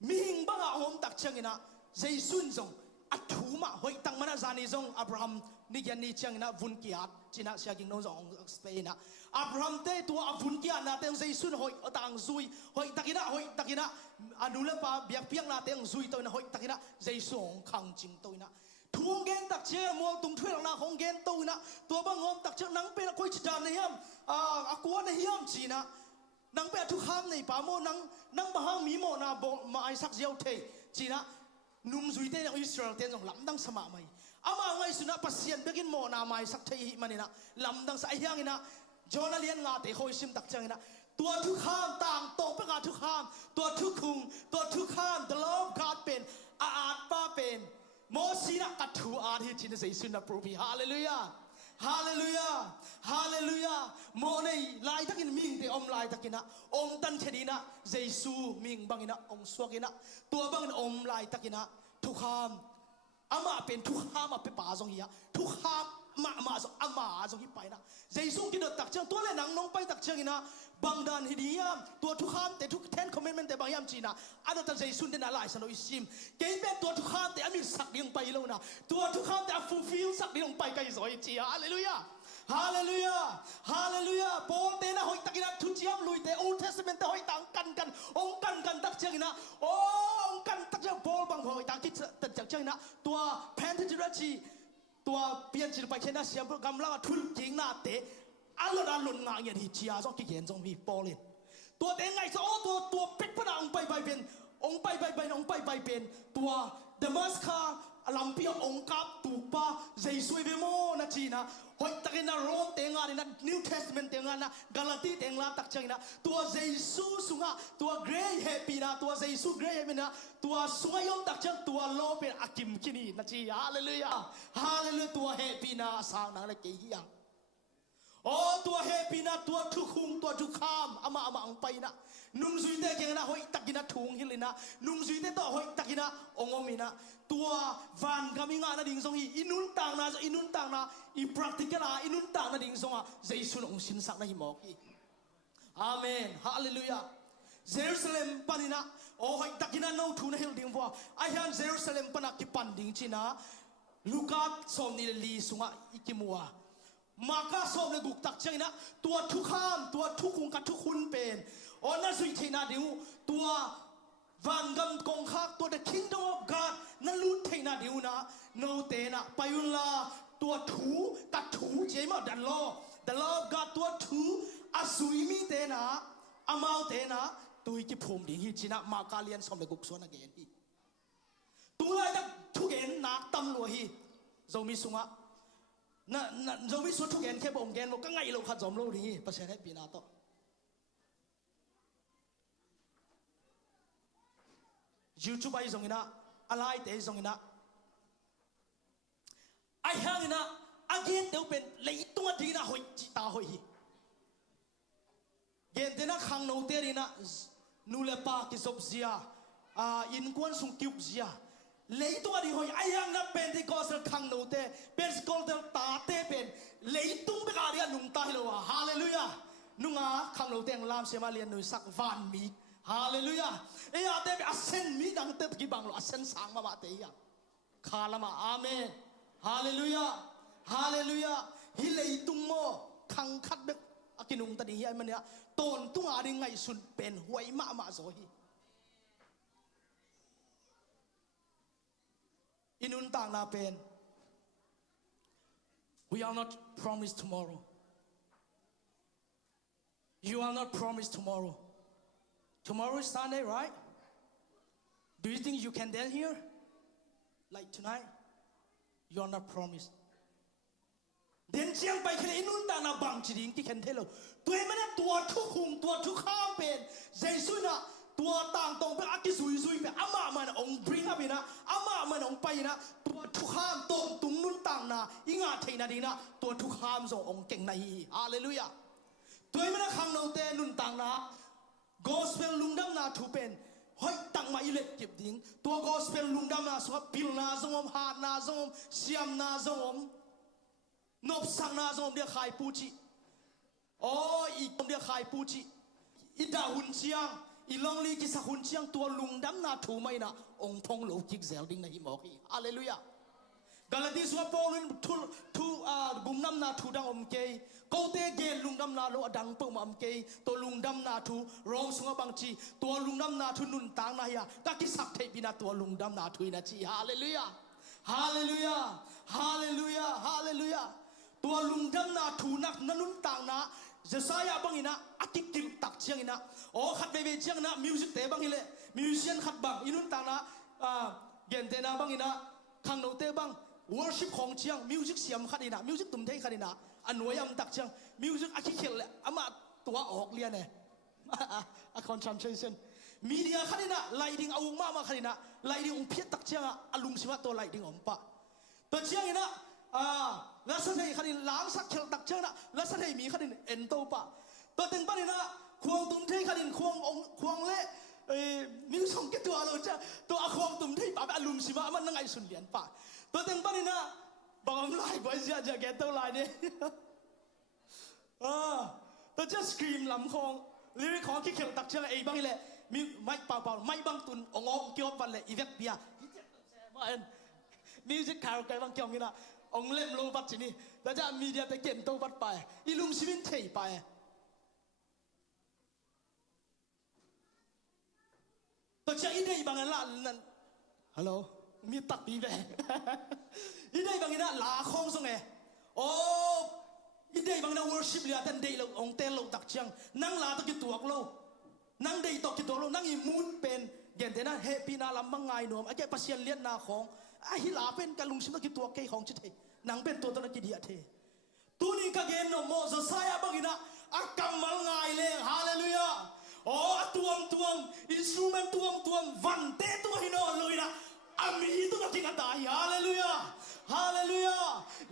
ming banga ongom tak chang ina jesu zong athu ma hoi tang mana zani zong abraham ni yan ni chang ina vun kiat china sia ging no zong spain na abraham te tu avun kiat na teng jesu hoi tang zui hoi takina anula pa biak piang na teng zui to na hoi takina jesu ong khang jing to na thuong gen tak che mo tung thwe lang na hong gen to na to bang ngom tak che nang pe na koi chidan na hiam akwa na hiam china nang pe thu kham nei pa mo nang bahang mi mo na bo ma ai sak jiao the china nung zui te na israel ten jong lam dang sama mai ama ngai suna pasien begin mo na mai sak thei hi manina lam dang sa hiang ina jona lian nga te khoi sim tak chang ina tua thu kham tang tong pe nga thu kham tua thu khung tua thu kham the love God pen at pa pen mo sina ka thu at hi chin sei sun na provi hallelujah hallelujah hallelujah mo nei lai takin ming te om lai takina om tan thedina jesu ming bangina ong swakina tua bangin om lai takina thu kham ama pen thu kham ape pa jong hiya thu kham ma so ama jong hi paina jesu ki do tak chang to le nang nong pai tak chang ina bangdan hidiam to thu kham te thu 10 commandment te bangyam china ada ta jesu den ala isa no isim ke be to thu kham te ami sak ding pai lo na to thu kham te fulfill sak ding pai kai zoi chi hallelujah hallelujah hallelujah pol te na hoi takina thu chiam lui te old testament te hoi tang kan ong kan tak chang ina ong kan tak chang pol bang hoi tang ki tak chang ina to pentecostตัวเปลี่ยนจิตไปแค่นั้นเสียงกำลังทุนจริงน่าเตะอัลลอฮ์งานอย่างที่เชียร์จงกิเกนจงมีปอลินตัวเต็งไงซะตัวเป็ดพนังไปเป็นองไปเป็นตัวเดมัสคาลำเปียองกับตูปะเจสุยเวโมนะจีนะหอยตะกินโรมเต็งอะไรนะนิวเทสเมนต์เต็งนะกาลาตีเต็งลาตักจังนะตัวเจสุสุงะตัวเกรย์เฮปีนะตัวเจสุเกรย์เฮปีนะตัวสวยยมตักจังตัวโลเป็นอากิมคินีนะจีฮาเลลูยาฮาเลลูยาตัวเฮปีนะสาวนังเลยเกียงตัวเฮปีนะตัวทุกคุงตัวทุกขามอามาอังไปนะนุ่งซุยเตะเก่งนะหอยตะกินะทุงฮิลินะนุ่งซุยเตะต่อหอยตะกินะองอมินะตัววันกามิงานะดิ่งทรงอินุนต่างนะอี practical อินุนต่างนะดิ่งทรงเจสุนองสินสักนะฮิมอกีอาเมนฮาเลลูยาเยรูซาเล็มปานินะหอยตะกินะโนทูนะฮิลดิ่งฟัวไอฮันเยรูซาเล็มปานักกิปันดิ่งชินะลูกาสอมนิลีสุงะอิกิมัวมากาสอมในกุกตักจังนะตัวทุกข้ามตัวทุกคุงกับทุกคุณเป็นนั่นสุดที่น่าดิวตัววันกำกงคักตัว the kingdom of God นั่นลุ้นที่น่าดิวนะโนเตนะไปยุลาตัวถูกัดถูเจมาดันล้อ the law of God ตัวถูอาสุยมีเตนะอามาเตนะตัวที่ผมดิ่งฮิจินะมากาเลียนสอมในกุกส่วนนักเรียนที่ตัวอะไรนักทุกเอ็นนักตำรวจฮีโจมิสุงะน่ะโจมิสุทุกเอ็นแค่บ่งเกนบอกก็ไงเราขัดจอมโลดีประเทศให้ปีนาโตยูทูบไอ้ตรงนี้นะอะไรแต่ตรงนี้นะไอ้ห่างนี้นะ again เดี๋ยวเป็นเลยตัวดีนะหอยจิตาหอยเย็นเดนะขังโนเตรีนะนูเลปากิศบเสียอินกวนสุงกิบเสียเลยตัวดีหอยไอ้ยังนับเป็นที่กอสขังโนเตเป็นสกอลเตตาเตเป็นเลยตุ้งไปการเรียนนุ่งตายแล้ววะฮาเลลูยานุ่งขังโนเตงลามเสียมาเรียนหนุ่ยสักวันมีฮาเลลูยาเอ้ยเตเป็นอัศนมีดังเตกี่บังโลอัศนสังมาเตียคาลามาอาเมนฮาเลลูยาฮาเลลูยาฮิเลยตุ้งโมขังคัดเบกอากินุงตาดีไอ้มันเนี่ยตนตุ้งอะไรไงสุดเป็นหวยมาโซฮีอินุนต่างนาเป็น we are not promised tomorrow you are not promised tomorrow tomorrow is Sunday right do you think you can dance here like tonight you are not promised เดินเชียงไปแค่อินุนต่างนาบังจีดิงที่เข็นเทโลตัวมันเนี่ยตัวทุกขุมตัวทุกข้ามเป็นเจสุนะตัวต่างตรงไปอากิซุยไปอามามันองบริงไปนะอามามันองไปนะตัวทุกข้ามตรงตุงนุนต่างนาอิงาเทนาดีนะตัวทุกข้ามส่งองเก่งในฮาเลลูยาตัวมันขังโนเตนุนต่างนากอสเปลลุงดำนาทูเป็นหอยตั้งมาอิเล็กเก็บดิ้งตัวกอสเปลลุงดำนาสวปิลนาซงอมฮาดนาซงอมเซียมนาซงอมนบสังนาซงอมเดียขายปูจิโอ้อีกเดียขายปูจิอิดาหุนเชียงอีลองลีกิสักหุนเชียงตัวลุงดำนาถูไม่นะองพงโลกิกเซลดิ้งในหิมอกฮีฮาเลลูยากาลาติสวาปอลินทูบุมน้ำนาถูดังอมเกยเขาเตะเกลลุงดำนาโลดังเปิ่มอมเกยตัวลุงดำนาถูรองสุงบังจีตัวลุงดำนาถูนุนต่างนาเฮียกากิสักเทปินาตัวลุงดำนาถูนะจีฮาเลลูยาฮาเลลูยาฮาเลลูยาฮาเลลูยาตัวลุงดำนาถูนักนันุนต่างนาจะสายบังอินะอากิกิลตักเชียงอินะโอ้ขัดเบเบเชียงนะมิวสิกเตะบังอิเลมิวสิชันขัดบังอินุนต่างนะเย็นเตนะบังอินะขังโนเตบังworship ของเชียงมิวสิกเสียมขัดอินะมิวสิกตุ่มเทขัดอินะอันหน่วยยำตักเชียงมิวสิกอากิเขลเลยอามาตัวออกเรียนเนี่ยอะคอนทรานเซชันมีเดียขัดอินะไลดิ้งเอาวงมาขัดอินะไลดิ้งองเพียรตักเชียงอะลุงสิว่าตัวไลดิ้งอมปะตัวเชียงอินะแล้วสัตย์ขัดินล้างสักเขลตักเชิงนะแล้วสัตย์มีขัดินเอ็นโตปะตัวเต็งปะนี่นะควงตุ้มเทขัดินควงเละมิวส่งแกตัวเราจะตัวควงตุ้มเทปะแบบลุมสิวะมันนั่งไอสุนเลียนปะตัวเต็งปะนี่นะบังไล่ไปเสียจะแกตัวไล่เนี่ยตัวจะสกรีมลำคงลิริกของที่เขลตักเชิงไอ้บังนี่แหละมีไม่เปล่าไม่บังตุนองเกี่ยวปันเลยอีเวกเบียมิวสิกคาร์ไกบังเกี่ยวงี้นะองเล่มโลบัตจีนี่แล้วจะมีเดียแต่เก็บโตบัตไปอีลุงชีวิตเทไปตัวเจ้าอีเดียบางอันละนั่นฮัลโหลมีตักปีแบอีเดียบางอันละลาคงส่งไงโอ้อีเดียบางอัน worship เลยแต่เดียเราองเตลเราตักเชียงนั่งลาตะกิตัวเรานั่งเดียตะกิตัวเรานั่งอีมูนเป็นเย็นแต่นั้นเฮปีนาลำบังไงหนุ่มไอ้แกปัสเซียนเลี้ยนนาของไอ้ฮิลาเป็นการลุงชิมตะกิตัวเกยของจิตเทนังเป็นตัวตนกิดีอาเทตัวนี้ก็เกณฑ์โนโมจะสายบังอินะอักกัมมัลไงเลยฮาเลลูยาโอ้ตัวอินสตรูเมนต์ตัววันเตตัวฮิโนเลยนะอามีตัวกินกันตายฮาเลลูยาฮาเลลูยา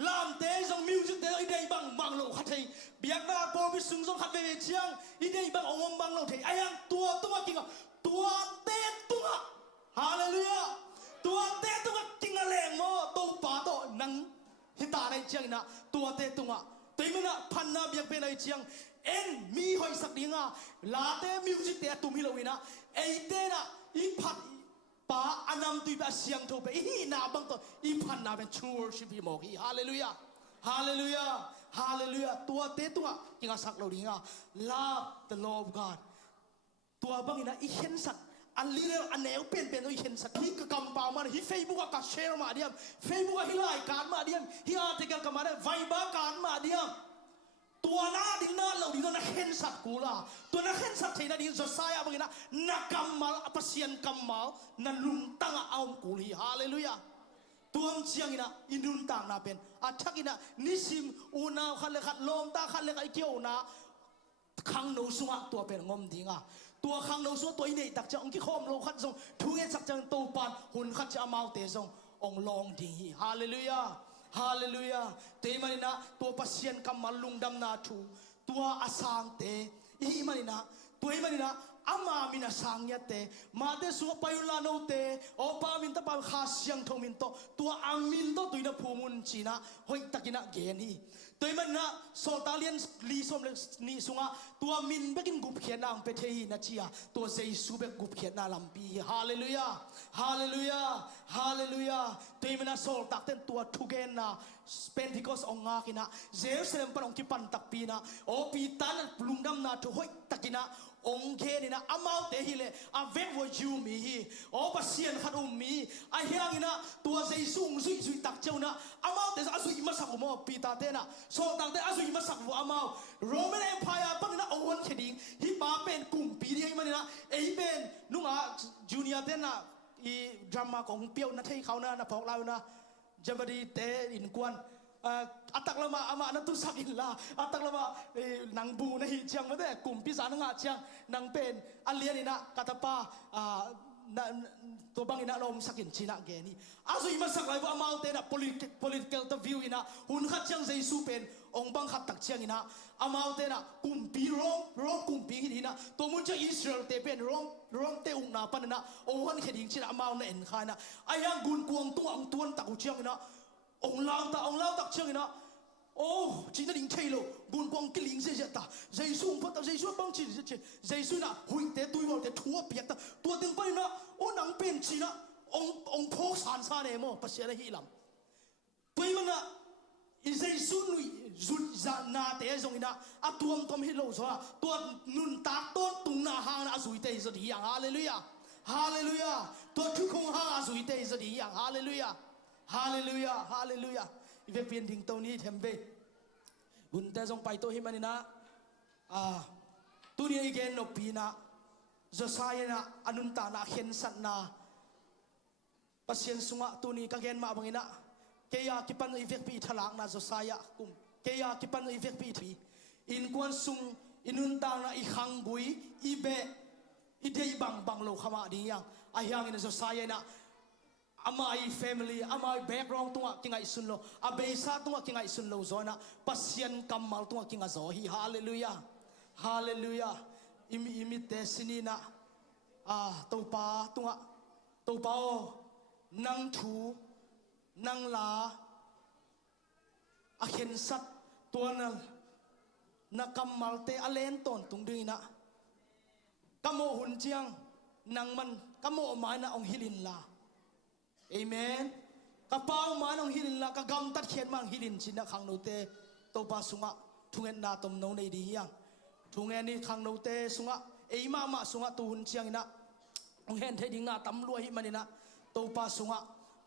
ลามเตจงมิวสิกเตอีเดย์บังโลขัดเทเบียกหน้าโปรบิสุงจงขัดเวเชียงอีเดย์บังองบังโลเทไอ้ยังตัวกินกันตัวเตตัวฮาเลลูยาตัวเตตัวกินอะไรโม่ตัวป่าตัวนังฮิตาในเชียงนะตัวเตตัวตัวมันนะพันนาเบียกเป็นในเชียงเอ็นมีหอยสักดิ้งอ่ะลาเตมิวสิกเตตุมิโลวินะไอเตนะอีพัดป่าอันนำตุยแบบเสียงโทไปอีนาบังตัวอีพันนาเป็นชูวอร์ชิปฮิโมกีฮาเลลูยาฮาเลลูยาฮาเลลูยาตัวเตตัวกินสักโลดิ้งอ่ะ love the law of God ตัวบังอินะอีเห็นสักอันลีเรลอันแนวเปลี่ยนโดยเห็นสักที่กำปามาที่เฟซบุ๊กก็แชร์มาเดียมเฟซบุ๊กฮิไลน์การมาเดียมฮิอาร์ติเกิลกันมาเดียมไวบาร์การมาเดียมตัวหน้าดินหน้าเราดินนักเห็นสักกูล่ะตัวนักเห็นสักที่นั่นดินจะสายอะไรนะนักกำมัลอัปเซียนกำมัลนั่นลุงตั้งเอากูลีฮาเลลูยาตัวเชียงนะอินดุนต่างนาเป็นอาชักอินะนิสิมอูนาขัดเลยขัดลมตาขัดเลยไอเกี่ยวนะขังโนสุงะตัวเป็นงมดิ้งอ่ะตัวขังเราสัวตัวนี้ตักจะองค์ข้อมโลขัดทรงทุเรศสักจังโตปานหุ่นขัดจะมาเตะทรงองลองดีฮาเลลูยา ฮาเลลูยาเตมันนะตัวปัสเซียนกำมันลุงดำนาทูตัวอาสังเตอีมันนะตัวมันนะอามามินาสังยะเตมาเตสุปายุลาโนเตโอปามินตะปาข้าเสียงทมินโตตัวอามินโตตุยนะภูมุนจีนะหอยตะกินะเกนีตัวมันนะโซตาเลียนลีสมเลนีสุงะตัวมินเบกินกุบเขียนนางเปเทฮีนะจียตัวเจซูเบกกุบเขียนนาลัมปีฮาเลลูยาฮาเลลูยาฮาเลลูยาตัวมันนะโซตักเต็นตัวทุเกนนะเป็นที่ก็สองงากินะเจรูซาเล็มปนองกิปันตักปีนะโอปีตันปลุงดำนาทุหอยตะกินะองค์เกนี่นะอามาเตหิเลอาเวกวจูมีโอปัสเซียนขัดมีอาเฮียงนะตัวเจสุงซุยตักเจ้านะอามาเตอาซุยมาสักโมปีตาเตนะโซตักเตอาซุยมาสักโมอามาโรมันเอ็มพายาปังนะองค์วันเขดิงฮิปาเป็นกลุ่มปีเดียมันนะเอเป็นนุ่งอาจูเนียเตนะอีดราม่าของเปียวนะที่เขานะพอกเรานะจะมาดีเตอินกวนatak lama ama nantu sakin la atak lama nang bu na hi chiang mate kumpi sana nga chiang nang pen alian ina katapa na to bang ina lom sakin china geni azu ima sak lai amau te na political to view ina hun khat chiang jesu pen ong bang khat tak chiang ina amau te na kumpi rom kumpi ina to mun cha Israel te pen rom te ung na pan na ong han kheding china amau na en khana ayang gun kuang tu ang tuan tak chiang ina ông lao tak chiang ina chỉ là linh thay lo buồn quăng cái linh dễ ta dây xuống phát ta dây xuống băng chỉ dây xuống na hui té tôi vào té thua piệt ta tua tiếng bay na nắng bên chỉ na ông phô sản sa này mà bác sĩ là hi lắm tôi mà na dây xuống nuôi rụt ra na té giống ina tuam hi lâu rồi tua nun tak tốt tung na hang na rủi té rồi đi hallelujah hallelujah tua thu không hang rủi té rồi đi hallelujah hallelujah hallelujah về phiền đình tàu ní thèm về bún ta dòng bài tôi hi mà nè tu đi again no pina Josiah na anun ta na khen sat na pasien sunga tu ni ka gen ma bangina keya kipan evek pi thalak na Josiah kum keya kipan evek pi thi in kwan sung inun ta na i khang bui i be i dei bang lo khama ding yang a hyang in Josiah na amai family amai background tunga kingai sunlo abesa tunga kingai sunlo zona pasien kamal tunga kinga zo hi hallelujah hallelujah imi te sinina topa tunga topa nang thu nang la a khen sat tuana na kamal te alen ton tung ding na kamo hun chiang nang man kamo mai na ong hilin la amen kapau manong hilin la ka gam tat khian mang hilin china khang no te to pa sunga thungen na tom no nei di yang thungen ni khang no te sunga ei ma sunga tu hun chiang ina ong hen thei ding na tam lua hi manina to pa sunga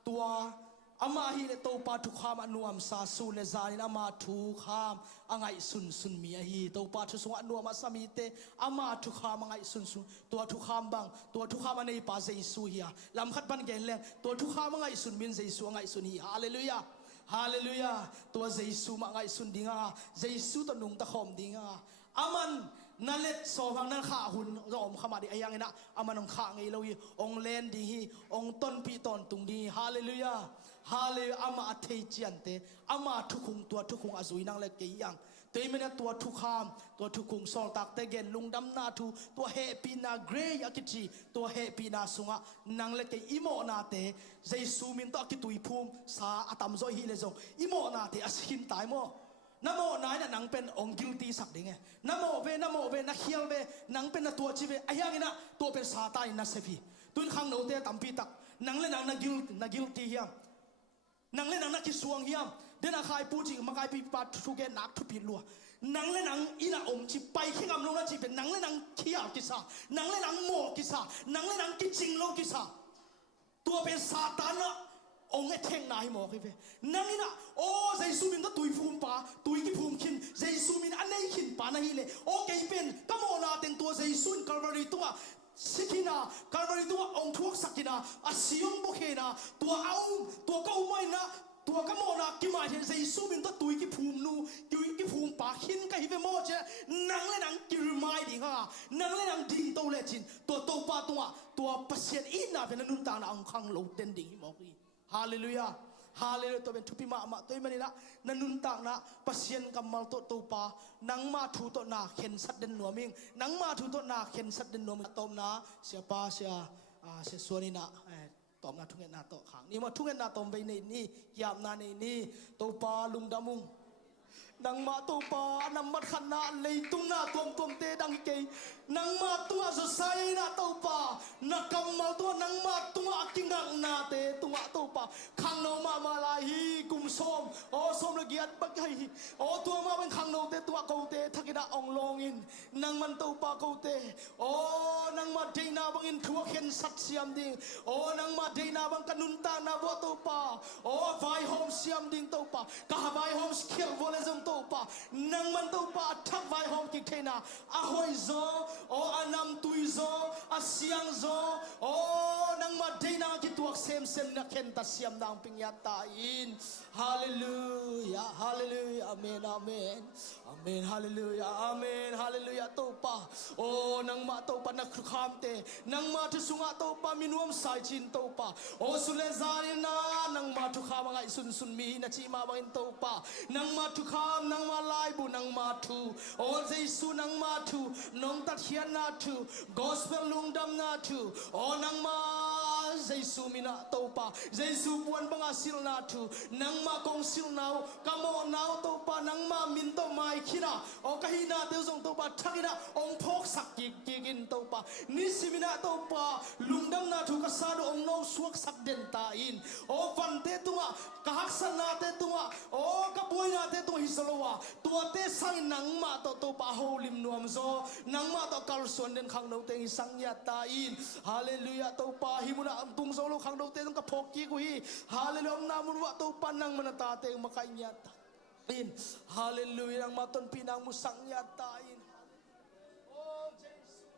tua ama hi le to pa thu kham anuam sa su le zanin ama thu kham angai sun mi hi to pa thu sunga anuam asami te ama thu kham angai sun tua thu kham bang tua thu kham anei pa jesu hi lam khat ban gen le tua thu kham angai sun min jesu angai sun hi hallelujah hallelujah tua jesu ma angai sun dinga jesu to nung ta khom dinga aman nalet so hang nan kha hun rom khama di ayang ina amanong kha ngei lo hi ong len di hi ong ton pi ton tung di hallelujah hallelujah ama athei chiante ama thukhung tua thukhung azui nang le ke yang toimena tua thukham tua thukhung sol tak te gen lungdam na thu tua happy na grey akichi tua happy na sunga nang le ke imo na te jesu min to akitui phum sa atam zo hi le zo imo na te asin tai mo namo nai na nang pen ong guilty sak ding e namo ve na khial ve nang pen na tua chi ve ayang ina to pen satan na sefi tun khang no te tampi tak nang le nang na guilty hiam nang le nang na ki suang hiam den a khai pu chi ma kai pi pat thu ge nak thu pi lua nang le nang ina om chi pai khi ngam lo na chi pen nang le nang khia ki sa nang le nang mo ki sa nang le nang ki ching lo ki sa tua pen satan na ông ấy thèn nai mò cái về nang ina ô Giêsu min đó tui phum pa tui ki phum khin Giêsu min anh ấy khin pa na hi le ô cái pen kamo na ten tua Giêsu Calvary tua sikina Calvary tua ông thuốc sakina asiong bokhena tua au tua kau mai na tua kamo na ki mai ten Giêsu min đó tui ki phum nu tui ki phum pa khin ka hi ve mo che nang le nang ki mai ding ha nang le nang ding to le chin tua to pa tua pasien ina ve na nun ta na ang khang lo ten ding mo ki hallelujah ฮาเลลูยาตัวเป็นทุพิมาตัวมันนี่ละนันนุนตากนะปัสยันกำมัลตัวปานังมาถูตัวนาเข็นสัตเดนนัวมิงนังมาถูตัวนาเข็นสัตเดนนัวมิงตอมนะเสียปาเสียส่วนนี่นะตอมนะทุ่งเงินนาโตขังนี่มาทุ่งเงินนาตอมไปในนี่ยามนาในนี่ตัวปาลุงดามุงนังมาตัวปานังมัดขันนาเลยตุงนาตัวเตดังเกยนังมาตัวสุดใสนาตัวปานักกำมาตัวนังมาตัวกิงังนาเตตัวปาขังโนมาลาฮีกุมส้มโอส้มละเกียดบักไฮโอตัวมาเป็นขังโนเตตัวเกาเตทักกิดาองลงอินนังมันตัวปาเกาเตโอนังมาเดนาบังอินทัวเข็นสัตเสียมดิ่งโอนังมาเดนาบังกันุนตานาบัวตัวปาโอไฟโฮมเสียมดิ่งตัวปากะไฟโฮมสเคียววอลเลซมตัวปานังมันตัวปาทักไฟโฮมกิเทนาอาหอยโซโออันนำตุยโซอาเสียงโซโอนังมาเดนากิตัวเซมนักเข็นตัดเสียมนางปิญญาตาอินฮาเลลูยาฮาเลลูยาอาเมนอาเมนอาเมนฮาเลลูยาอาเมนฮาเลลูยาตัวปาโอนังมาตัวปานักคามเตนังมาทุสุงะตัวปามินวมสายจินตัวปาโอสุเลซารินานังมาทุขามงไอสุนมีนาจิมาบังตัวปานังมาทุขามนังมาลายบุนังมาทุโอเจสุนังมาทุนงตัดเขียนนาทุกอสเปลลุงดำนาทุโอนังมาเจสุมินาตัวปาเจสุปวนบังอาศิลนาทุนังมากงศิลนาวกามอนาวตัวปานังมามินตัวไมคินาโอกะฮินาเตซงตัวปาทักินาองพกสักกินตัวปานิสิมินาตัวปาลุงดำนาทุกษาดูองโนสวกสักเดนตาอินโอฟันเตตุงะกะฮักษนาเตตุงะโอกะปุยนาเตตุฮิสโลวะตัวเตสังนังมาตัวปาโฮลิมนวมโซนังมาตัวกัลส่วนเดนขังโนเตงสังยาตาอินฮาเลลูยาตัวปาฮิมุนาตุงโซโลขังโนเตตุงกะพกกิกุฮิฮาเลลูยานามุนวะตัวปานังมันตาเตงมะกะญาตาอินฮาเลลูยานังมาตนpinang mo sang yata in oh Jesus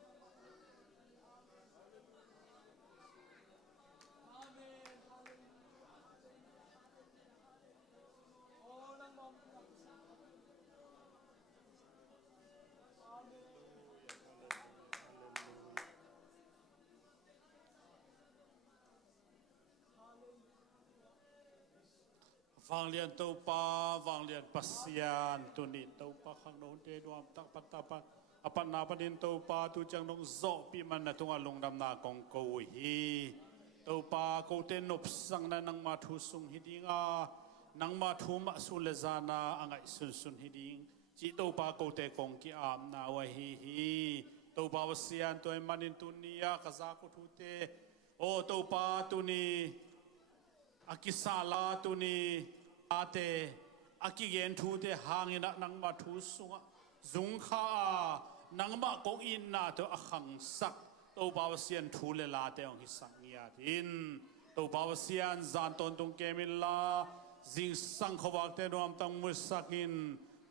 amen oh nang mo amen ฟังเรียนตัวปาฟังเรียนปัสยานตุนิตัวปาขังโนเตดวมตักปัตตาปันอปันนาปนินตัวปาตุจังนงโซปีมันนะตุงอลงดำนากงโกฮีตัวปาโกเตนบสังนะนังมาทุสุงฮิดิงานังมาทุมสุเลซานาอังไอสุนฮิดิงจีตัวปาโกเตกงกิอามนาวะฮีตัวปาวสยานตัวมันนินตุนียากะซากุทุเตโอตัวปาตุนีอากิสาลาตุนีอาเตอากิเยนทูเตหางินะนังมาทูสุงจุงข้านังมากงอินนาตัวอขังสักตัวบาวเซียนทูเลลาเตองฮิสังยาดินตัวบาวเซียนจานตนตุงเกมิลาจิงสังขวักเตนวมตังมุสักิน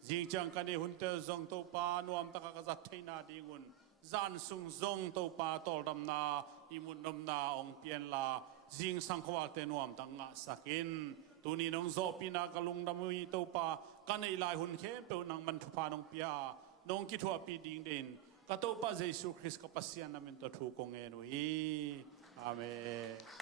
จิงจังกันในหุ่นเตจงตัวปานวมตักกษัตริย์ไทยนาดิงุนจานสุงจงตัวปาตอลดำนาอิมุนดำนาองเปียนลาจิงสังขวักเตนวมตังงะสักินตุนีนงโซปีนากลุงดำมือตัวปากันในลายหุ่นเข้มเปนังมันทุพานงเปียนงคิดว่าปีดิงเด่นก็ตัวปาเยซูคริสต์กับปัสยานามินตัวถูกงเงินวีอาเมน